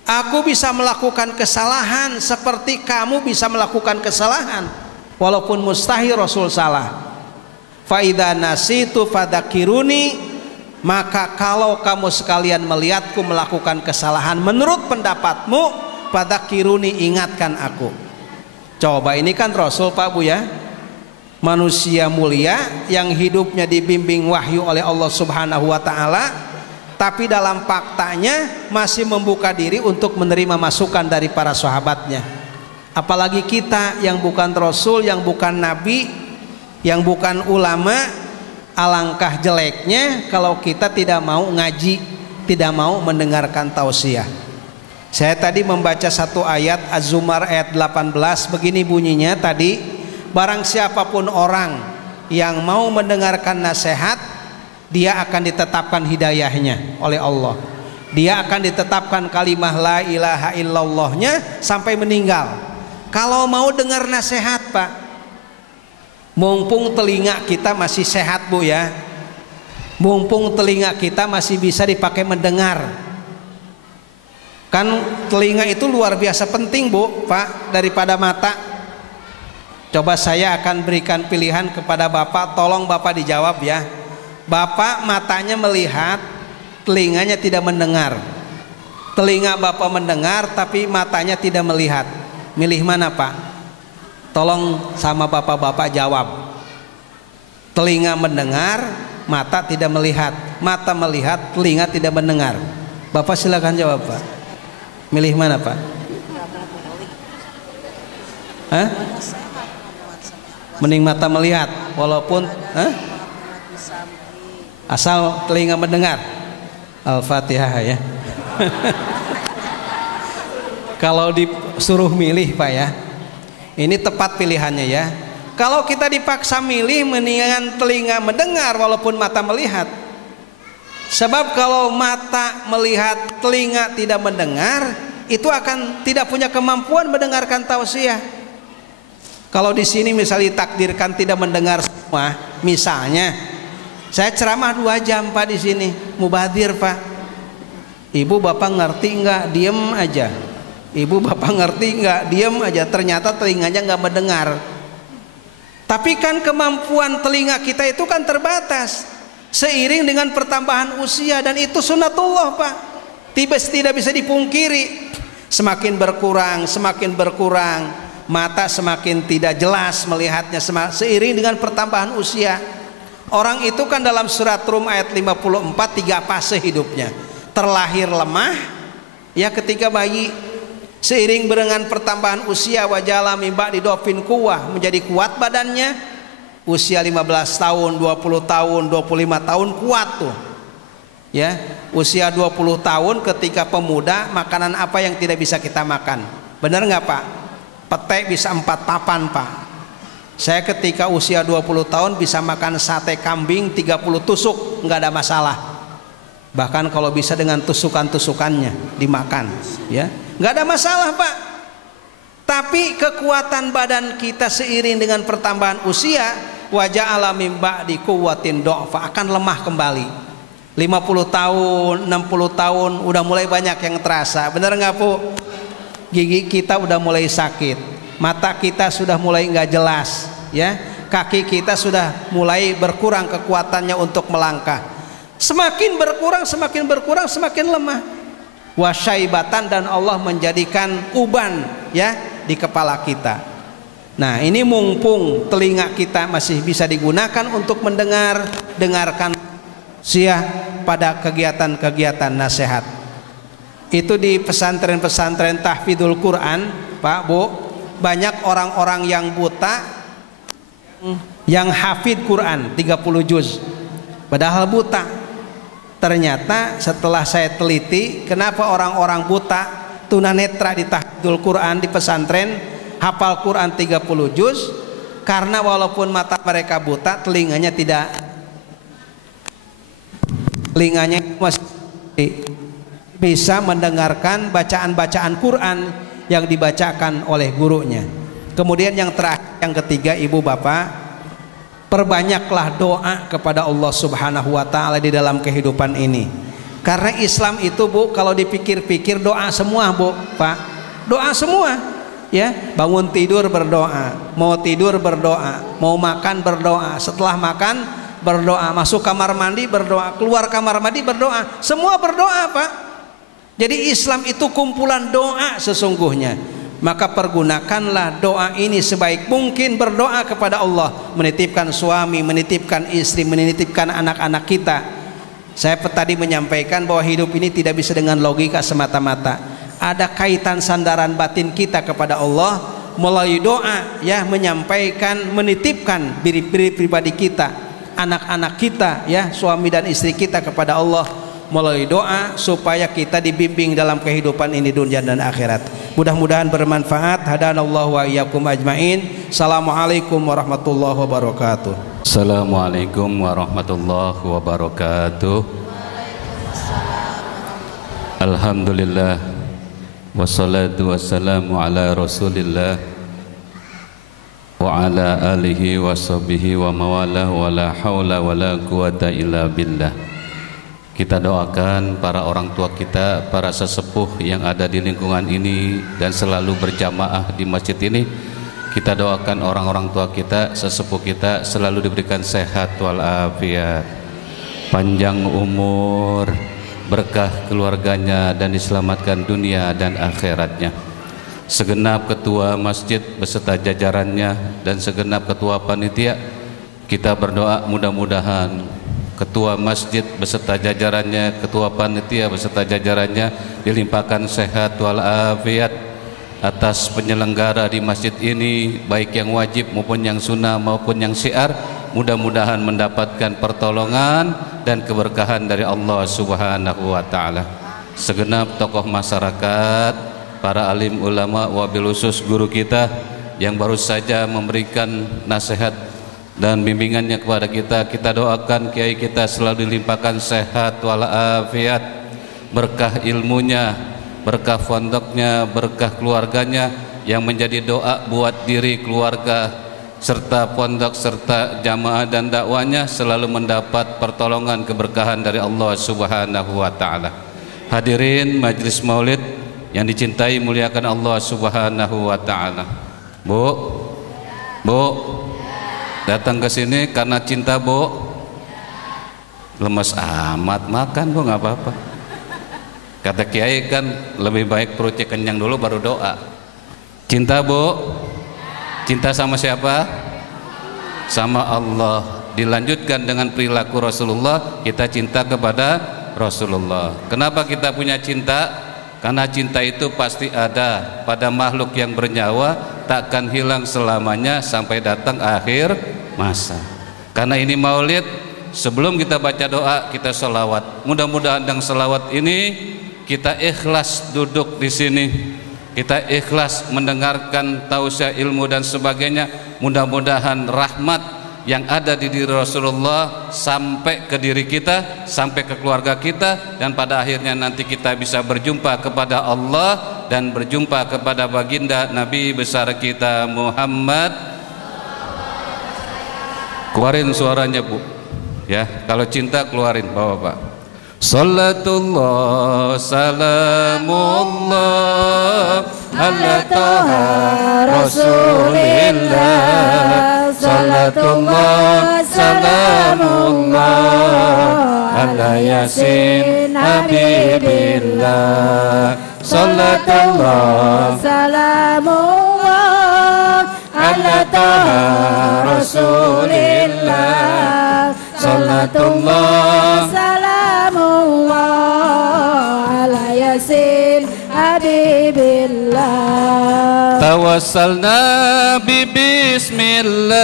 Aku bisa melakukan kesalahan seperti kamu bisa melakukan kesalahan, walaupun mustahil Rasul salah. Fa idza nasitu fadzakiruni, maka kalau kamu sekalian melihatku melakukan kesalahan menurut pendapatmu, fadzakiruni, ingatkan aku. Coba, ini kan Rasul Pak Bu ya, manusia mulia yang hidupnya dibimbing wahyu oleh Allah Subhanahu wa ta'ala, tapi dalam faktanya masih membuka diri untuk menerima masukan dari para sahabatnya. Apalagi kita yang bukan Rasul, yang bukan Nabi, yang bukan ulama. Alangkah jeleknya kalau kita tidak mau ngaji, tidak mau mendengarkan tausiah. Saya tadi membaca satu ayat Az-Zumar ayat 18, begini bunyinya tadi, barang siapapun orang yang mau mendengarkan nasihat, dia akan ditetapkan hidayahnya oleh Allah. Dia akan ditetapkan kalimah la ilaha illallahnya sampai meninggal. Kalau mau dengar nasihat Pak, mumpung telinga kita masih sehat Bu ya, mumpung telinga kita masih bisa dipakai mendengar. Kan telinga itu luar biasa penting Bu Pak, daripada mata. Coba saya akan berikan pilihan kepada Bapak, tolong Bapak dijawab ya. Bapak matanya melihat, telinganya tidak mendengar. Telinga Bapak mendengar tapi matanya tidak melihat. Milih mana Pak? Tolong sama Bapak-bapak jawab. Telinga mendengar, mata tidak melihat. Mata melihat, telinga tidak mendengar. Bapak silakan jawab Pak. Milih mana Pak? Hah? Mending mata melihat walaupun asal telinga mendengar. Al-Fatihah ya. Kalau disuruh milih Pak ya, ini tepat pilihannya ya. Kalau kita dipaksa milih, mendingan telinga mendengar walaupun mata melihat. Sebab kalau mata melihat, telinga tidak mendengar, itu akan tidak punya kemampuan mendengarkan tausiah. Kalau di sini misalnya ditakdirkan tidak mendengar semua, misalnya saya ceramah 2 jam Pak di sini, mubadir Pak. Ibu Bapak ngerti nggak? Diem aja. Ibu Bapak ngerti nggak? Diem aja. Ternyata telinganya nggak mendengar. Tapi kan kemampuan telinga kita itu kan terbatas. Seiring dengan pertambahan usia, dan itu sunatullah Pak, tidak bisa dipungkiri. Semakin berkurang mata, semakin tidak jelas melihatnya seiring dengan pertambahan usia. Orang itu kan dalam surat Rum ayat 54, 3 fase hidupnya. Terlahir lemah ya ketika bayi, seiring dengan pertambahan usia wajala mimba didofin kuwah, menjadi kuat badannya. Usia 15 tahun, 20 tahun, 25 tahun kuat tuh. Ya, usia 20 tahun ketika pemuda, makanan apa yang tidak bisa kita makan? Benar nggak Pak? Pete bisa 4 papan Pak. Saya ketika usia 20 tahun bisa makan sate kambing 30 tusuk, nggak ada masalah. Bahkan kalau bisa dengan tusukan-tusukannya dimakan, ya, nggak ada masalah Pak. Tapi kekuatan badan kita seiring dengan pertambahan usia, wajah alamim ba'di quwwatin do'fa, akan lemah kembali. 50 tahun, 60 tahun udah mulai banyak yang terasa. Benar nggak Bu? Gigi kita udah mulai sakit, mata kita sudah mulai nggak jelas, ya, kaki kita sudah mulai berkurang kekuatannya untuk melangkah. Semakin berkurang, semakin lemah. Wasyaibatan, dan Allah menjadikan uban ya di kepala kita. Nah, ini mumpung telinga kita masih bisa digunakan untuk dengarkan sia pada kegiatan-kegiatan nasihat. Itu di pesantren-pesantren tahfidzul Quran Pak Bu, banyak orang-orang yang buta yang hafid Quran 30 juz padahal buta. Ternyata setelah saya teliti, kenapa orang-orang buta tunanetra di tahfidzul Quran di pesantren hafal Quran 30 juz? Karena walaupun mata mereka buta, telinganya masih bisa mendengarkan bacaan-bacaan Quran yang dibacakan oleh gurunya. Kemudian yang terakhir, yang ketiga, ibu bapak, perbanyaklah doa kepada Allah Subhanahu wa ta'ala di dalam kehidupan ini. Karena Islam itu, Bu, kalau dipikir-pikir doa semua, Bu, Pak. Doa semua. Ya, bangun tidur berdoa, mau tidur berdoa, mau makan berdoa, setelah makan berdoa, masuk kamar mandi berdoa, keluar kamar mandi berdoa. Semua berdoa, Pak. Jadi Islam itu kumpulan doa sesungguhnya. Maka pergunakanlah doa ini sebaik mungkin, berdoa kepada Allah, menitipkan suami, menitipkan istri, menitipkan anak-anak kita. Saya tadi menyampaikan bahwa hidup ini tidak bisa dengan logika semata-mata. Ada kaitan sandaran batin kita kepada Allah melalui doa, ya, menyampaikan, menitipkan diri pribadi kita, anak-anak kita, ya, suami dan istri kita kepada Allah melalui doa, supaya kita dibimbing dalam kehidupan ini dunia dan akhirat. Mudah-mudahan bermanfaat. Hadanallahu wa iyyakum ajmain. Assalamualaikum warahmatullahi wabarakatuh. Assalamualaikum warahmatullahi wabarakatuh. Alhamdulillah, wassalatu wassalamu ala Rasulillah wa ala alihi wa sahbihi wa mawalah, wa la hawla wa la quwata illa billah. Kita doakan para orang tua kita, para sesepuh yang ada di lingkungan ini dan selalu berjamaah di masjid ini. Kita doakan orang-orang tua kita, sesepuh kita selalu diberikan sehat walafiat, panjang umur, berkah keluarganya, dan diselamatkan dunia dan akhiratnya. Segenap ketua masjid beserta jajarannya dan segenap ketua panitia, kita berdoa mudah-mudahan ketua masjid beserta jajarannya, ketua panitia beserta jajarannya dilimpahkan sehat walafiat atas penyelenggara di masjid ini, baik yang wajib maupun yang sunnah maupun yang syiar. Mudah-mudahan mendapatkan pertolongan dan keberkahan dari Allah Subhanahu wa ta'ala. Segenap tokoh masyarakat, para alim ulama, wabil khusus guru kita yang baru saja memberikan nasihat dan bimbingannya kepada kita, kita doakan kiai kita selalu dilimpahkan sehat walafiat, berkah ilmunya, berkah pondoknya, berkah keluarganya, yang menjadi doa buat diri, keluarga, serta pondok, serta jamaah dan dakwanya selalu mendapat pertolongan keberkahan dari Allah Subhanahu wa ta'ala. Hadirin majlis maulid yang dicintai muliakan Allah Subhanahu wa ta'ala. Bu, datang ke sini karena cinta, Bu? Lemes amat, makan, Bu, nggak apa-apa. Kata kiai kan lebih baik perutnya kenyang dulu baru doa. Cinta, Bu? Cinta sama siapa? Sama Allah. Dilanjutkan dengan perilaku Rasulullah, kita cinta kepada Rasulullah. Kenapa kita punya cinta? Karena cinta itu pasti ada pada makhluk yang bernyawa, takkan hilang selamanya sampai datang akhir masa. Karena ini maulid, sebelum kita baca doa, kita sholawat. Mudah-mudahan dengan sholawat ini kita ikhlas duduk di sini, kita ikhlas mendengarkan tausiah ilmu dan sebagainya. Mudah-mudahan rahmat yang ada di diri Rasulullah sampai ke diri kita, sampai ke keluarga kita, dan pada akhirnya nanti kita bisa berjumpa kepada Allah dan berjumpa kepada baginda Nabi besar kita Muhammad. Keluarin suaranya, Bu, ya, kalau cinta keluarin, Bapak-bapak. Salatullah salamullah ala taha Rasulillah. Salatullah salamullah ala yasin habibillah. Salatullah salamullah ala taha Rasulillah. Salatullah salamullah ala yasin habibillah. tawassalna bi bismillah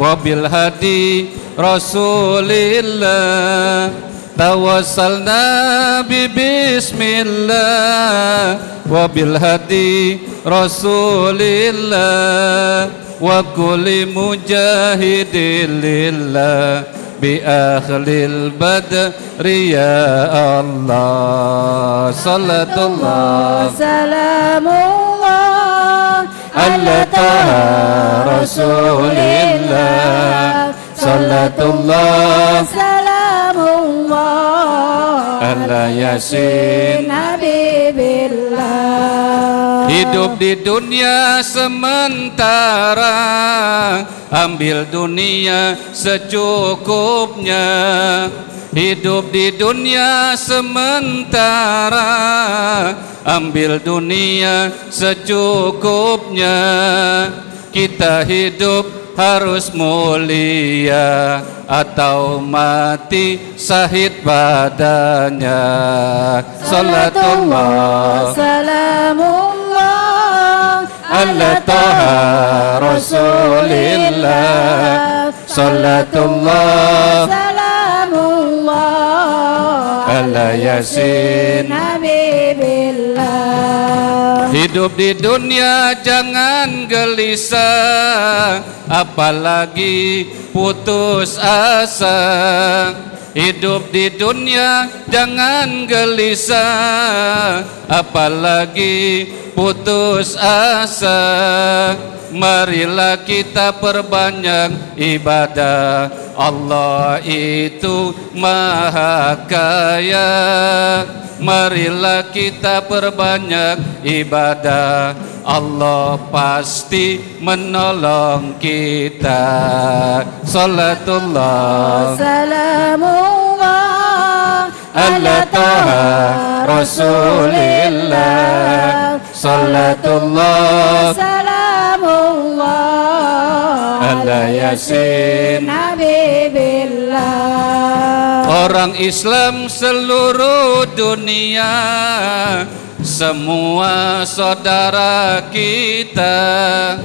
wa bil hadi rasulillah tawassalna bi bismillah wa bil hadi rasulillah wa kulli mujahidin lillah bi akhlil badri ya Allah salatullah salamullah ala taha rasulillah salatullah salamullah ala yasin habibillah. Hidup di dunia sementara, ambil dunia secukupnya. Hidup di dunia sementara, ambil dunia secukupnya. Kita hidup harus mulia atau mati syahid padanya. Salatullah salamullah ala taha rasulillah. Salatullah salamullah ala yasin habibillah. Hidup di dunia jangan gelisah, apalagi putus asa. Hidup di dunia jangan gelisah, apalagi putus asa. Marilah kita perbanyak ibadah, Allah itu maha kaya. Marilah kita perbanyak ibadah, Allah pasti menolong kita. Salatullah salamullah ala taha rasulillah. Salatullah salamullah ala yasin habibillah. Orang Islam seluruh dunia, semua saudara kita.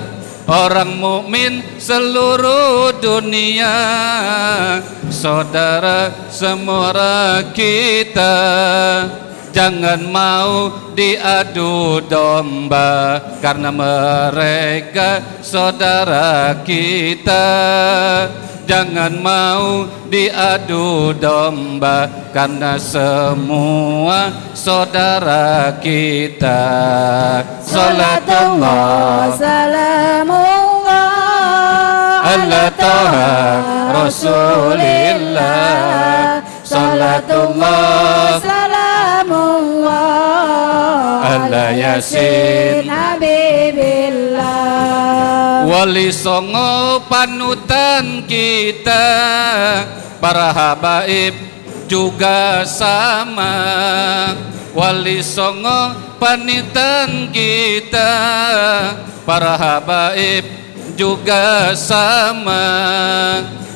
Orang mukmin seluruh dunia, saudara semua kita. Jangan mau diadu domba, karena mereka saudara kita. Jangan mau diadu domba, karena semua saudara kita. Salatullah salamullah ala taha rasulillah. Salatullah salamullah ala yasin habibillah. Wali songo panutan kita, para habaib juga sama. Wali songo panutan kita, para habaib juga sama.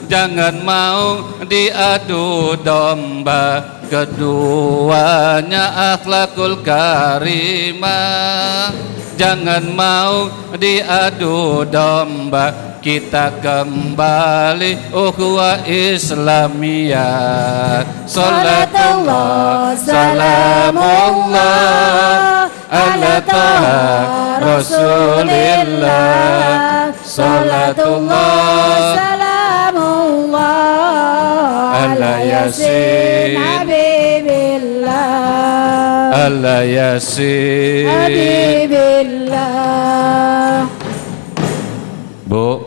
Jangan mau diadu domba, keduanya akhlakul karimah. Jangan mau diadu domba, kita kembali ukhuwah Islamiyah. Salatullah salamullah ala taha rasulillah. Salatullah salamullah ala yasin habibillah. ala yasin. Habibillah. Bu,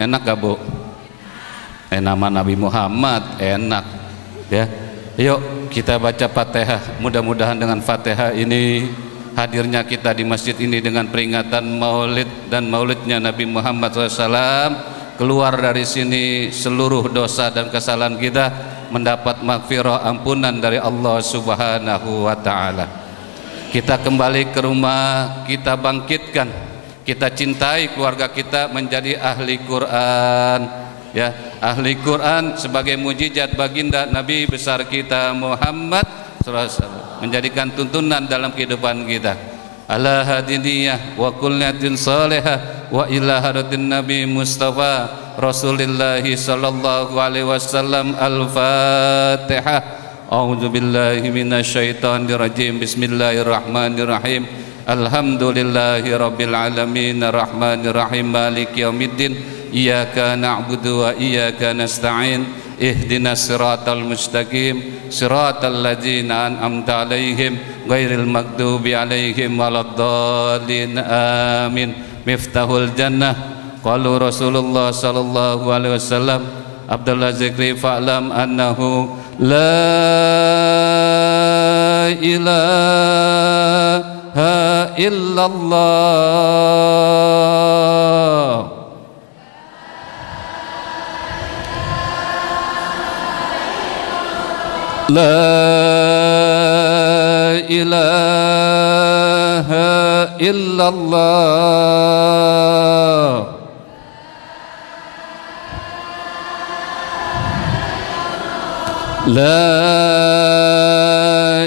enak gak Bu? Nama Nabi Muhammad enak ya. Yuk kita baca Fatihah. Mudah-mudahan dengan Fatihah ini, hadirnya kita di masjid ini dengan peringatan Maulid dan Maulidnya Nabi Muhammad SAW, keluar dari sini seluruh dosa dan kesalahan kita mendapat maghfirah, ampunan dari Allah Subhanahu wa Ta'ala. Kita kembali ke rumah, kita bangkitkan, kita cintai keluarga kita menjadi ahli Quran ya, ahli Quran sebagai mujizat baginda Nabi besar kita Muhammad SAW, menjadikan tuntunan dalam kehidupan kita. ala hadiniyah wa kulliyatin salihah wa ila hadatin Nabi Mustafa Rasulillahi sallallahu alaihi wasallam. Al-Fatihah. A'udzu billahi minasyaitonir rajim. Bismillahirrahmanirrahim. Alhamdulillahi rabbil alamin arrahmanir rahim maliki yaumiddin iyyaka na'budu wa iyyaka nasta'in ihdinas siratal mustaqim siratal ladzina an'amta 'alaihim ghairil maghdubi 'alaihim waladdallin amin. Miftahul jannah qalu Rasulullah sallallahu alaihi wasallam Abdullah Zikri fa'lam annahu la ilaha illallah la ilaha illallah la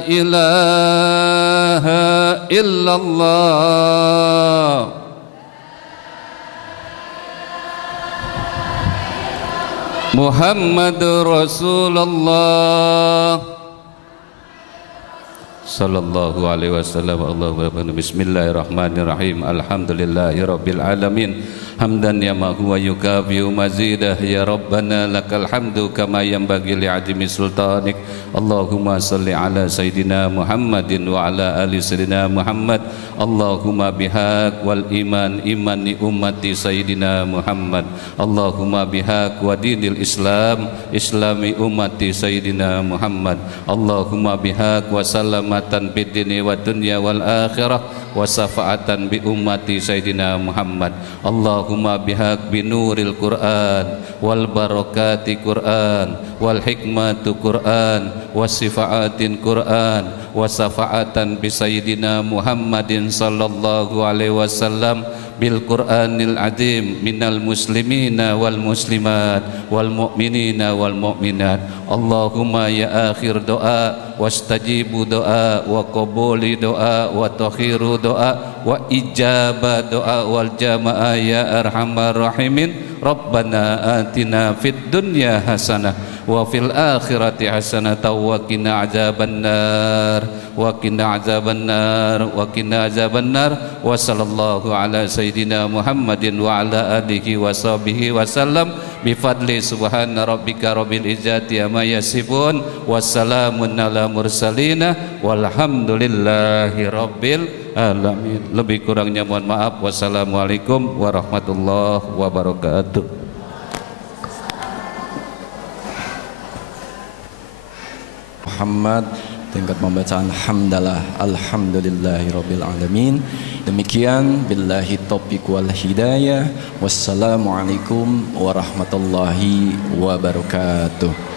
ilaha illallah Muhammadur Rasulullah sallallahu alaihi wasallam. Allahumma bismillahirrahmanirrahim. Alhamdulillahirabbil alamin. Hamdan ya ma huwa yukafi mazidah ya rabbana lakal hamdu kama yanbaghi li'azimi sultanik. Allahumma salli ala sayidina Muhammadin wa ala ali sayidina Muhammad. Allahumma bihaq wal iman imani ummati sayidina Muhammad. Allahumma bihaq wa dinil islam islami ummati sayidina Muhammad. Allahumma bihaq wa salamatan bid dini wa dunya wal akhirah wa safa'atan bi ummati sayidina Muhammad. Allahumma bihaq bi nuril Qur'an wal barakati Qur'an wal hikmatu Qur'an wa sifaatin Qur'an wa safa'atan bi sayidina Muhammadin sallallahu alaihi wasallam bil Qur'anil azim minal muslimina wal muslimat wal mu'minina wal mu'minat. Allahumma ya akhir doa wastajibu doa wa qabuli doa wa takhiru doa wa ijabah doa wal jamaah ya arhamar rahimin. Rabbana atina fid dunya hasanah wa fil akhirati hasanah wa qina azabannar wa qina azabannar wa qina azabannar. Wa sallallahu ala sayidina Muhammadin wa ala alihi wa sahbihi wa sallam bi fadli subhana rabbika rabbil izzati amma yasifun wassalamun ala mursalina walhamdulillahi rabbil alamin. Lebih kurangnya mohon maaf. Wassalamualaikum warahmatullahi wabarakatuh. Muhammad tingkat pembacaan hamdalah alhamdulillahirabbil alamin. Demikian billahi taufiq wal hidayah. Wassalamualaikum warahmatullahi wabarakatuh.